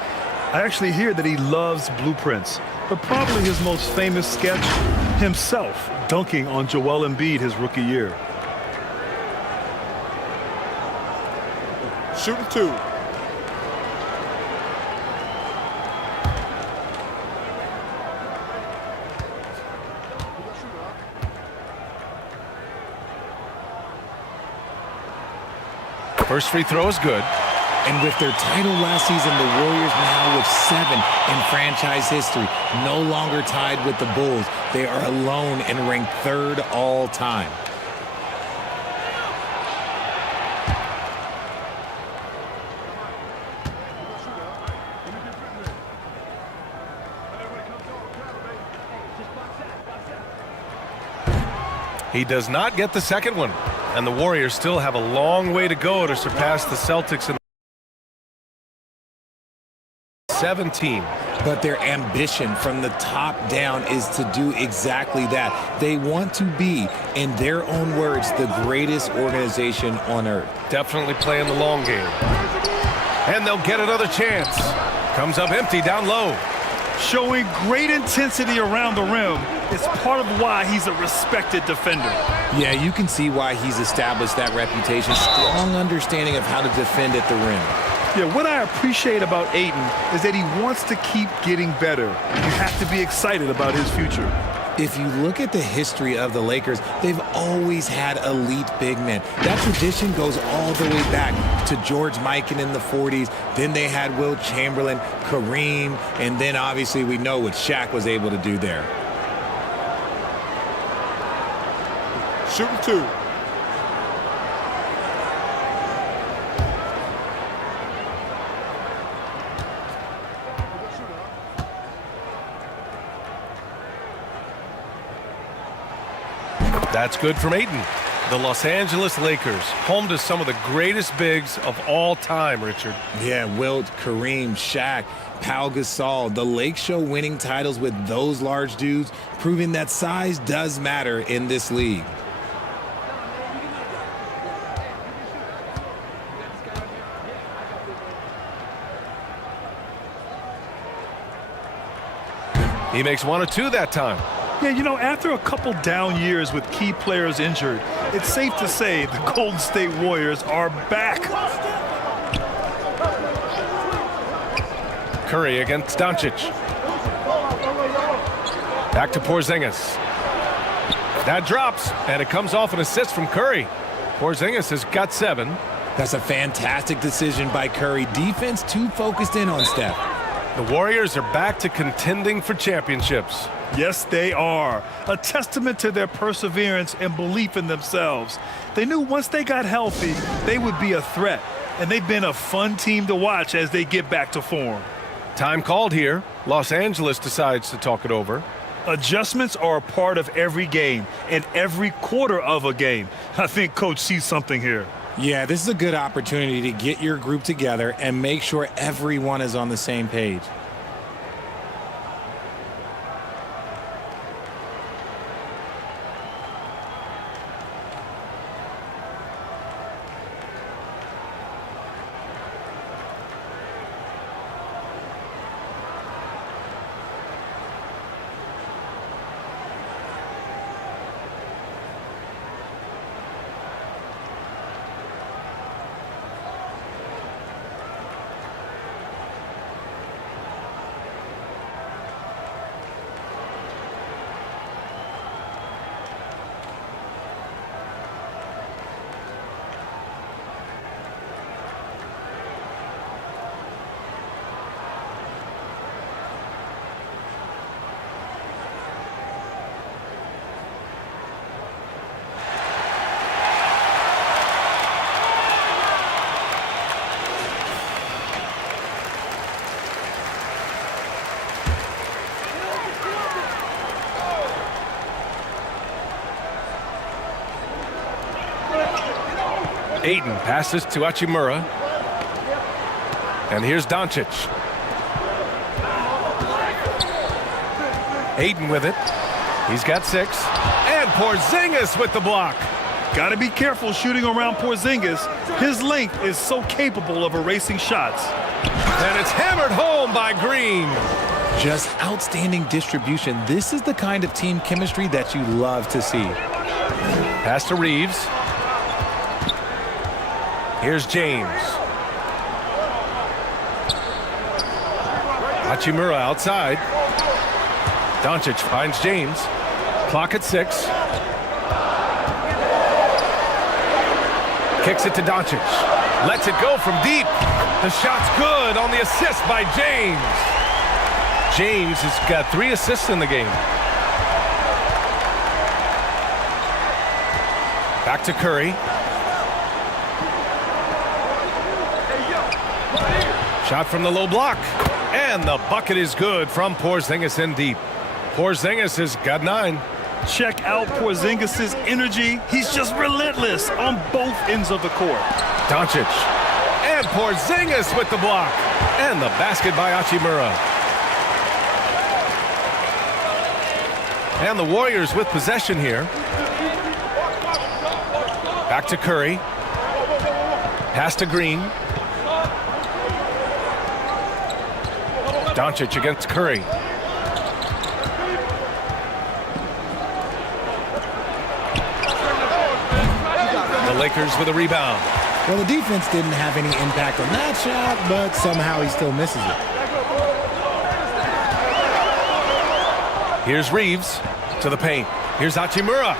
I actually hear that he loves blueprints. But probably his most famous sketch, himself dunking on Joel Embiid his rookie year. Shooting 2. First free throw is good. And with their title last season, the Warriors now with 7 in franchise history, no longer tied with the Bulls. They are alone and ranked 3rd all time. He does not get the second one. And the Warriors still have a long way to go to surpass the Celtics in 17. But their ambition from the top down is to do exactly that. They want to be, in their own words, the greatest organization on earth. Definitely playing the long game. And they'll get another chance. Comes up empty down low. Showing great intensity around the rim. It's part of why he's a respected defender. Yeah, you can see why he's established that reputation. Strong understanding of how to defend at the rim. Yeah, what I appreciate about Ayton is that he wants to keep getting better. You have to be excited about his future. If you look at the history of the Lakers, they've always had elite big men. That tradition goes all the way back to George Mikan in the 40s. Then they had Wilt Chamberlain, Kareem, and then obviously we know what Shaq was able to do there. Shooting 2. That's good from Ayton. The Los Angeles Lakers, home to some of the greatest bigs of all time, Richard. Yeah, Wilt, Kareem, Shaq, Pau Gasol. The Lake Show winning titles with those large dudes, proving that size does matter in this league. He makes 1 or 2 that time. Yeah, you know, after a couple down years with key players injured, it's safe to say the Golden State Warriors are back. Curry against Doncic. Back to Porzingis. That drops, and it comes off an assist from Curry. Porzingis has got 7. That's a fantastic decision by Curry. Defense too focused in on Steph. The Warriors are back to contending for championships. Yes, they are. A testament to their perseverance and belief in themselves. They knew once they got healthy, they would be a threat. And they've been a fun team to watch as they get back to form. Time called here. Los Angeles decides to talk it over. Adjustments are a part of every game and every quarter of a game. I think Coach sees something here. Yeah, this is a good opportunity to get your group together and make sure everyone is on the same page. Ayton passes to Hachimura. And here's Doncic. Ayton with it. He's got 6. And Porzingis with the block. Got to be careful shooting around Porzingis. His length is so capable of erasing shots. And it's hammered home by Green. Just outstanding distribution. This is the kind of team chemistry that you love to see. Pass to Reeves. Here's James. Hachimura outside. Doncic finds James. Clock at 6. Kicks it to Doncic. Lets it go from deep. The shot's good on the assist by James. James has got 3 assists in the game. Back to Curry. Shot from the low block. And the bucket is good from Porzingis in deep. Porzingis has got 9. Check out Porzingis' energy. He's just relentless on both ends of the court. Doncic. And Porzingis with the block. And the basket by Hachimura. And the Warriors with possession here. Back to Curry. Pass to Green. Doncic against Curry. The Lakers with a rebound. Well, the defense didn't have any impact on that shot, but somehow he still misses it. Here's Reeves to the paint. Here's Hachimura.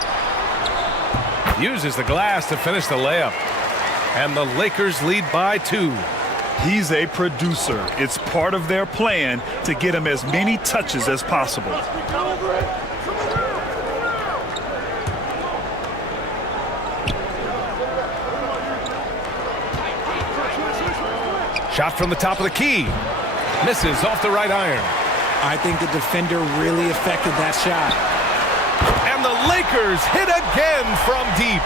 Uses the glass to finish the layup. And the Lakers lead by 2. He's a producer. It's part of their plan to get him as many touches as possible. Shot from the top of the key. Misses off the right iron. I think the defender really affected that shot. And the Lakers hit again from deep.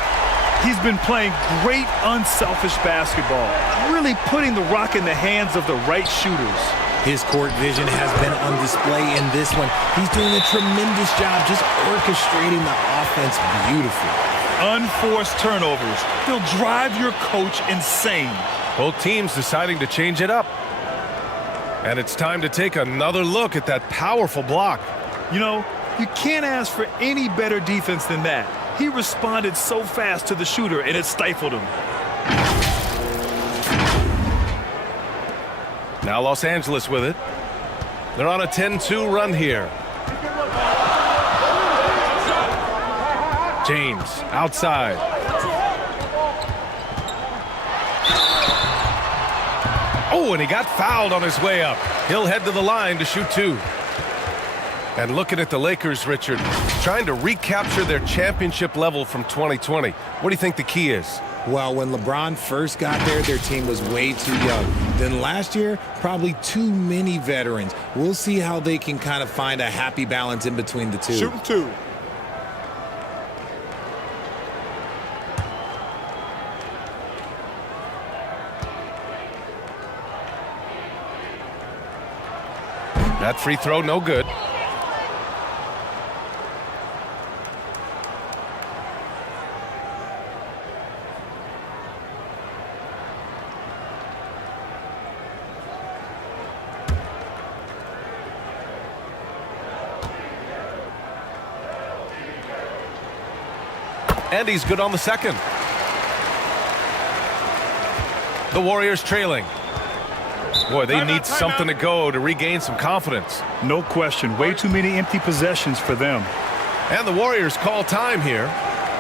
He's been playing great, unselfish basketball, really putting the rock in the hands of the right shooters. His court vision has been on display in this one. He's doing a tremendous job just orchestrating the offense beautifully. Unforced turnovers. They'll drive your coach insane. Both teams deciding to change it up. And it's time to take another look at that powerful block. You know, you can't ask for any better defense than that. He responded so fast to the shooter, and it stifled him. Now Los Angeles with it. They're on a 10-2 run here. James outside. Oh, and he got fouled on his way up. He'll head to the line to shoot 2. And looking at the Lakers, Richard, trying to recapture their championship level from 2020. What do you think the key is? Well, when LeBron first got there, their team was way too young. Then last year, probably too many veterans. We'll see how they can kind of find a happy balance in between the two. Shooting 2. That free throw, no good. And he's good on the second. The Warriors trailing. Boy, they need something to go to regain some confidence. No question. Way too many empty possessions for them. And the Warriors call time here.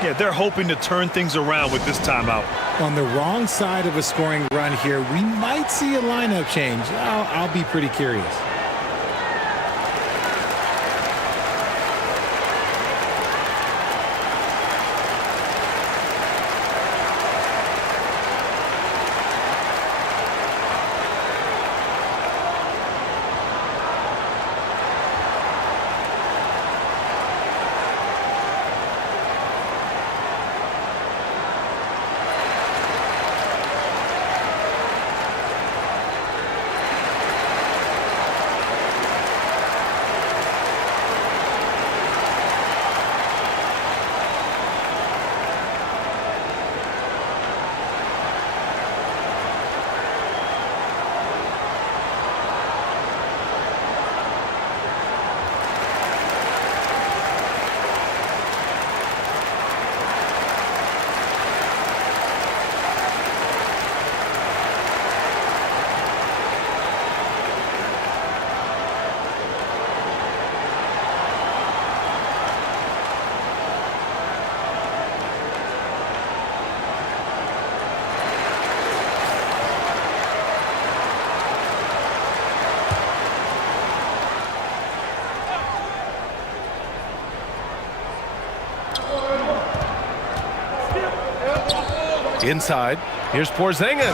Yeah, they're hoping to turn things around with this timeout. On the wrong side of a scoring run here, we might see a lineup change. I'll be pretty curious. Inside, here's Porzingis.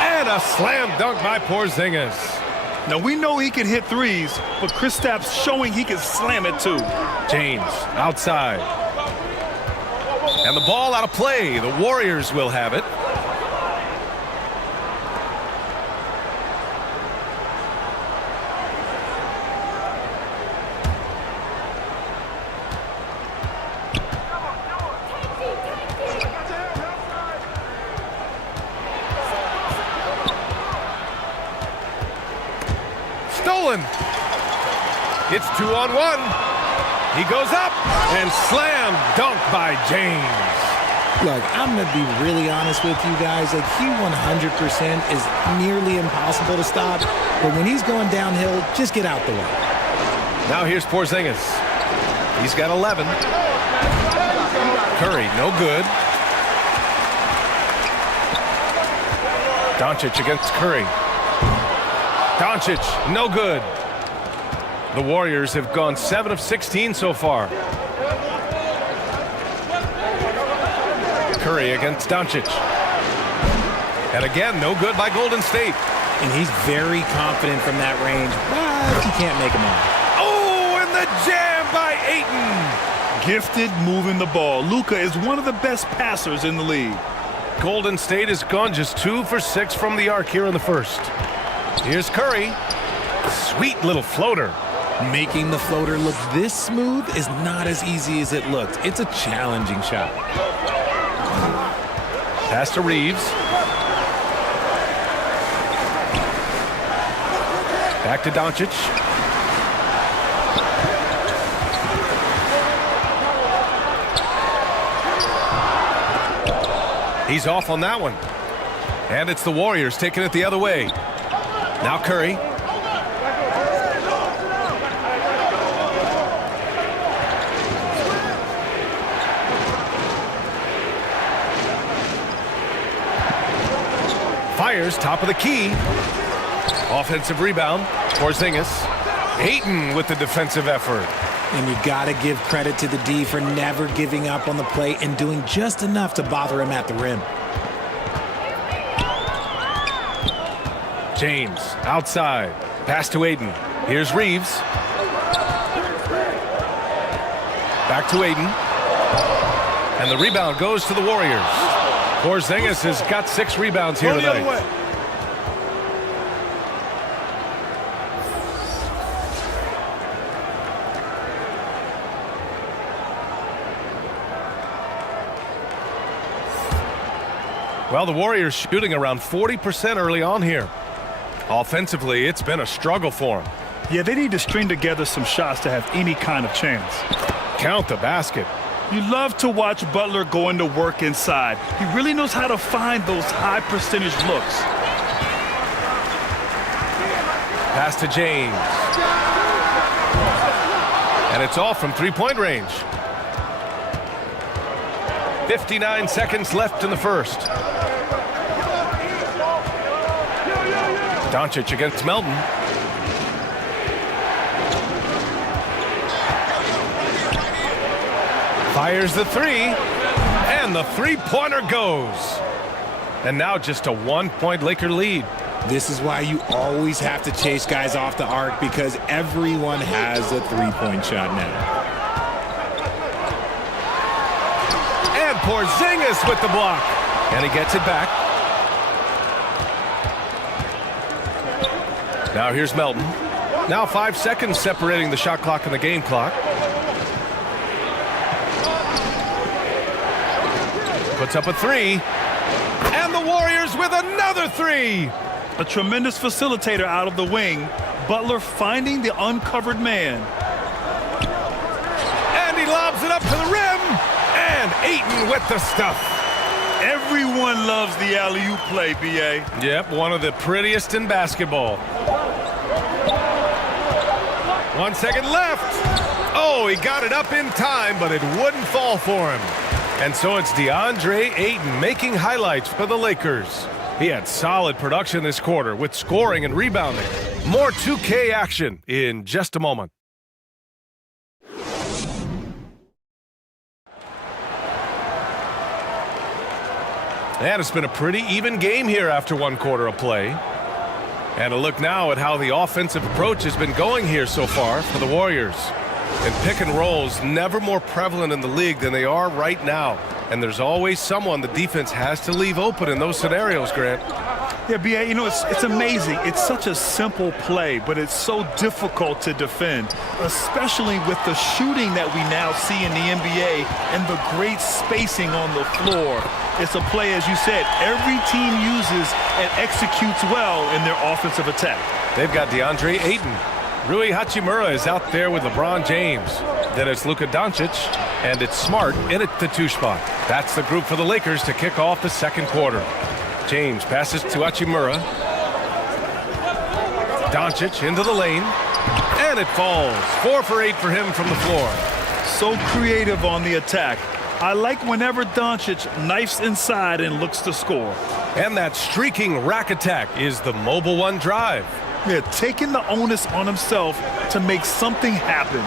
And a slam dunk by Porzingis. Now, we know he can hit threes, but Kristaps showing he can slam it too. James outside. And the ball out of play. The Warriors will have it. Stolen. It's 2-on-1. He goes up and slam dunk by James. Look, I'm going to be really honest with you guys. Like, he 100% is nearly impossible to stop. But when he's going downhill, just get out the way. Now here's Porzingis. He's got 11. Curry, no good. Doncic against Curry. Doncic, no good. The Warriors have gone 7 of 16 so far. Curry against Doncic. And again, no good by Golden State. And he's very confident from that range, but he can't make him out. Oh, and the jam by Ayton. Gifted moving the ball. Luka is one of the best passers in the league. Golden State has gone just 2 for 6 from the arc here in the first. Here's Curry. Sweet little floater. Making the floater look this smooth is not as easy as it looked. It's a challenging shot. Pass to Reeves. Back to Doncic. He's off on that one. And it's the Warriors taking it the other way. Now Curry. Fires top of the key. Offensive rebound. Porzingis. Ayton with the defensive effort. And you got to give credit to the D for never giving up on the play and doing just enough to bother him at the rim. James outside. Pass to Ayton. Here's Reeves. Back to Ayton. And the rebound goes to the Warriors. Porzingis has got 6 rebounds here tonight. Well, the Warriors shooting around 40% early on here. Offensively, it's been a struggle for them. Yeah, they need to string together some shots to have any kind of chance. Count the basket. You love to watch Butler go into work inside. He really knows how to find those high percentage looks. Pass to James. And it's off from three-point range. 59 seconds left in the first. Doncic against Melton. Fires the three, and the three-pointer goes. And now just a 1-point Laker lead. This is why you always have to chase guys off the arc, because everyone has a three-point shot now. And Porzingis with the block. And he gets it back. Now here's Melton. Now 5 seconds separating the shot clock and the game clock. Puts up a three. And the Warriors with another three. A tremendous facilitator out of the wing. Butler finding the uncovered man. And he lobs it up to the rim. And Ayton with the stuff. Everyone loves the alley-oop play, B.A. Yep, one of the prettiest in basketball. 1 second left. Oh, he got it up in time, but it wouldn't fall for him. And so it's DeAndre Ayton making highlights for the Lakers. He had solid production this quarter with scoring and rebounding. More 2K action in just a moment. And it's been a pretty even game here after 1 quarter of play. And a look now at how the offensive approach has been going here so far for the Warriors. And pick and rolls never more prevalent in the league than they are right now. And there's always someone the defense has to leave open in those scenarios, Grant. Yeah, B.A., you know, it's amazing. It's such a simple play, but it's so difficult to defend, especially with the shooting that we now see in the NBA and the great spacing on the floor. It's a play, as you said, every team uses and executes well in their offensive attack. They've got DeAndre Ayton. Rui Hachimura is out there with LeBron James. Then it's Luka Doncic, and it's Smart in at the 2 spot. That's the group for the Lakers to kick off the second quarter. James passes to Hachimura. Doncic into the lane, and it falls. 4 for 8 for him from the floor. So creative on the attack. I like whenever Doncic knifes inside and looks to score. And that streaking rack attack is the Mobile One drive. Yeah, taking the onus on himself to make something happen.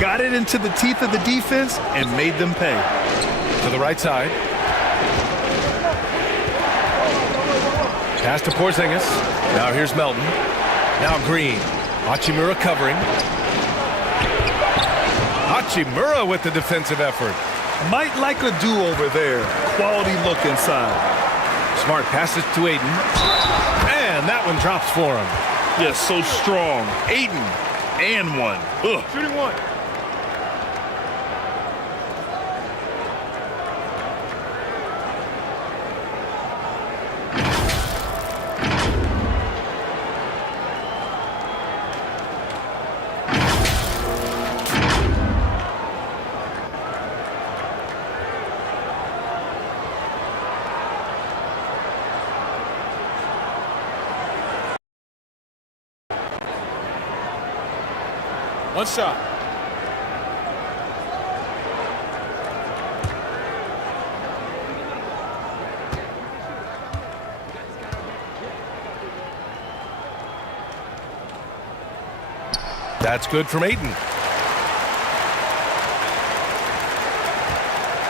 Got it into the teeth of the defense and made them pay. To the right side. Pass to Porzingis. Now here's Melton. Now Green. Hachimura covering. Hachimura with the defensive effort. Might like a do-over there. Quality look inside. Smart passes to Ayton. And that one drops for him. Yes, so strong. Ayton and one. Ugh. Shooting one. One shot. That's good from Ayton.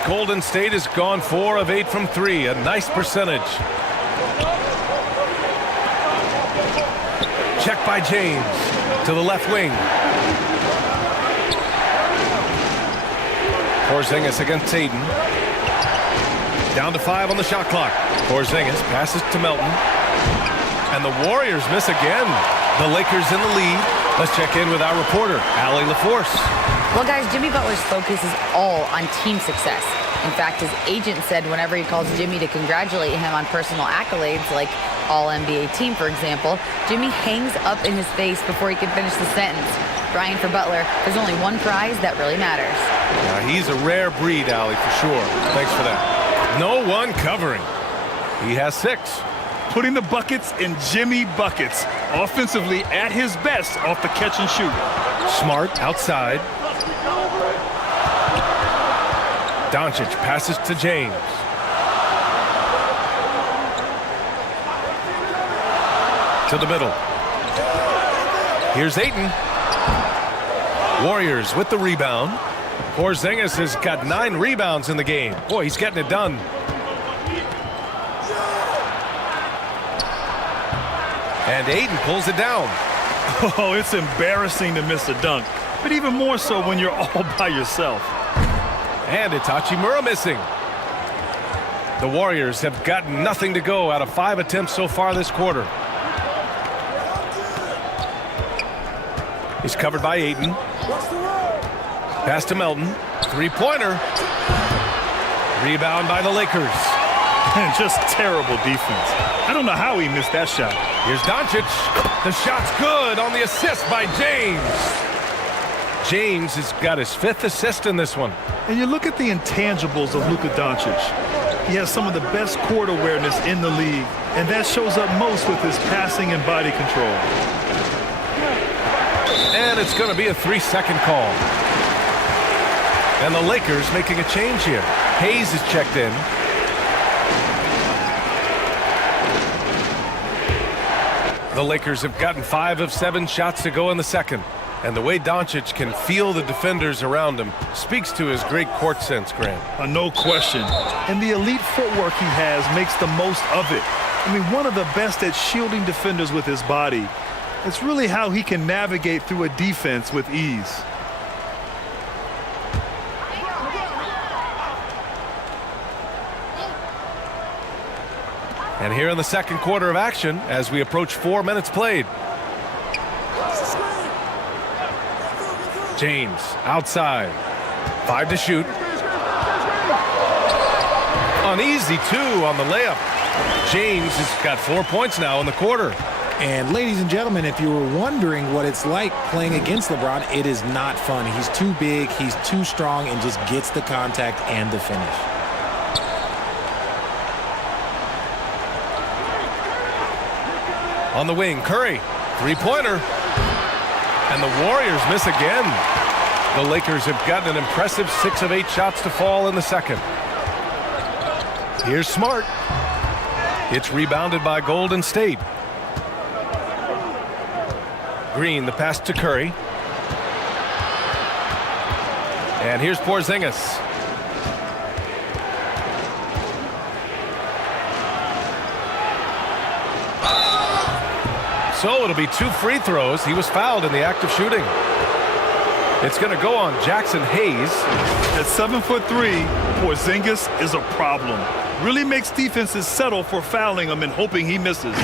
Golden State has gone 4 of 8 from 3. A nice percentage. Check by James to the left wing. Porzingis against Ayton. Down to 5 on the shot clock. Porzingis passes to Melton. And the Warriors miss again. The Lakers in the lead. Let's check in with our reporter, Allie LaForce. Well, guys, Jimmy Butler's focus is all on team success. In fact, his agent said whenever he calls Jimmy to congratulate him on personal accolades, like All-NBA team, for example, Jimmy hangs up in his face before he can finish the sentence. Brian, for Butler, there's only one prize that really matters. He's a rare breed, Allie, for sure. Thanks for that. No one covering. He has 6. Putting the buckets in Jimmy buckets. Offensively at his best off the catch and shoot. Smart outside. Doncic passes to James. To the middle. Here's Ayton. Warriors with the rebound. Porzingis has got 9 rebounds in the game. Boy, he's getting it done. And Ayton pulls it down. Oh, it's embarrassing to miss a dunk, but even more so when you're all by yourself. And it's Hachimura missing. The Warriors have gotten nothing to go out of 5 attempts so far this quarter. He's covered by Ayton. Pass to Melton. 3-pointer. Rebound by the Lakers. And just terrible defense. I don't know how he missed that shot. Here's Doncic. The shot's good on the assist by James. James has got his 5th assist in this one. And you look at the intangibles of Luka Doncic. He has some of the best court awareness in the league, and that shows up most with his passing and body control. And it's going to be a 3-second call. And the Lakers making a change here. Hayes is checked in. The Lakers have gotten 5 of 7 shots to go in the second. And the way Doncic can feel the defenders around him speaks to his great court sense, Grant. No question. And the elite footwork he has makes the most of it. I mean, one of the best at shielding defenders with his body. It's really how he can navigate through a defense with ease. And here in the second quarter of action, as we approach 4 minutes played. James outside. 5 to shoot. Uneasy 2 on the layup. James has got 4 points now in the quarter. And ladies and gentlemen, if you were wondering what it's like playing against LeBron, it is not fun. He's too big, he's too strong, and just gets the contact and the finish. On the wing, Curry. 3-pointer. And the Warriors miss again. The Lakers have gotten an impressive 6 of 8 shots to fall in the second. Here's Smart. It's rebounded by Golden State. Green, the pass to Curry. And here's Porzingis. So it'll be 2 free throws. He was fouled in the act of shooting. It's going to go on Jackson Hayes. At 7'3", Porzingis is a problem. Really makes defenses settle for fouling him and hoping he misses.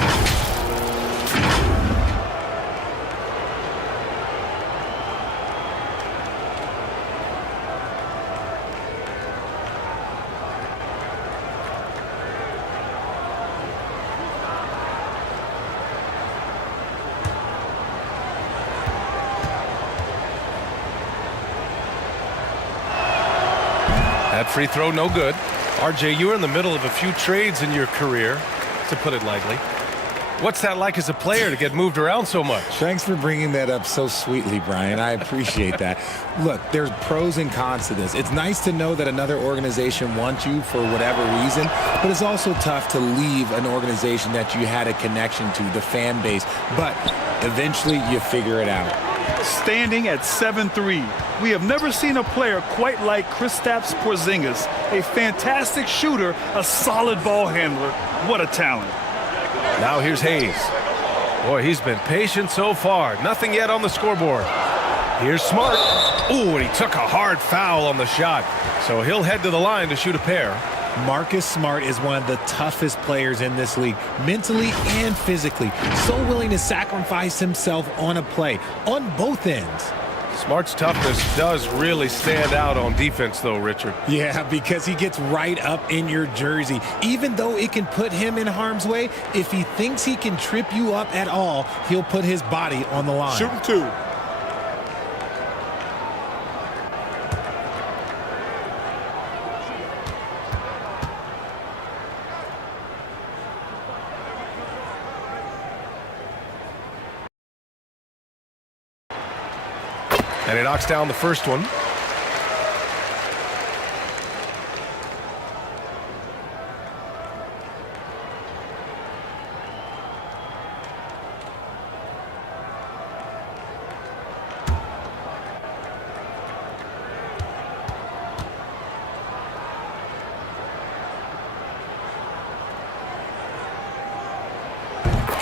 That free throw, no good. RJ, you were in the middle of a few trades in your career, to put it lightly. What's that like as a player to get moved around so much? Thanks for bringing that up so sweetly, Brian. I appreciate that. Look, there's pros and cons to this. It's nice to know that another organization wants you for whatever reason, but it's also tough to leave an organization that you had a connection to, the fan base. But eventually you figure it out. Standing at 7'3", we have never seen a player quite like Kristaps Porzingis, a fantastic shooter, a solid ball handler. What a talent. Now here's Hayes. Boy, he's been patient so far. Nothing yet on the scoreboard. Here's Smart. Ooh, and he took a hard foul on the shot. So he'll head to the line to shoot a pair. Marcus Smart is one of the toughest players in this league, mentally and physically. So willing to sacrifice himself on a play, on both ends. Smart's toughness does really stand out on defense, though, Richard. Yeah, because he gets right up in your jersey. Even though it can put him in harm's way, if he thinks he can trip you up at all, he'll put his body on the line. Shooting 2. And he knocks down the first one.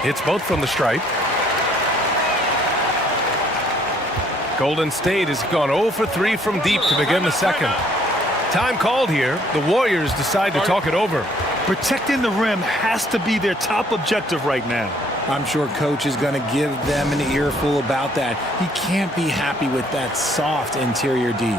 Hits both from the stripe. Golden State has gone 0 for 3 from deep to begin the second. Time called here. The Warriors decide to talk it over. Protecting the rim has to be their top objective right now. I'm sure Coach is going to give them an earful about that. He can't be happy with that soft interior D.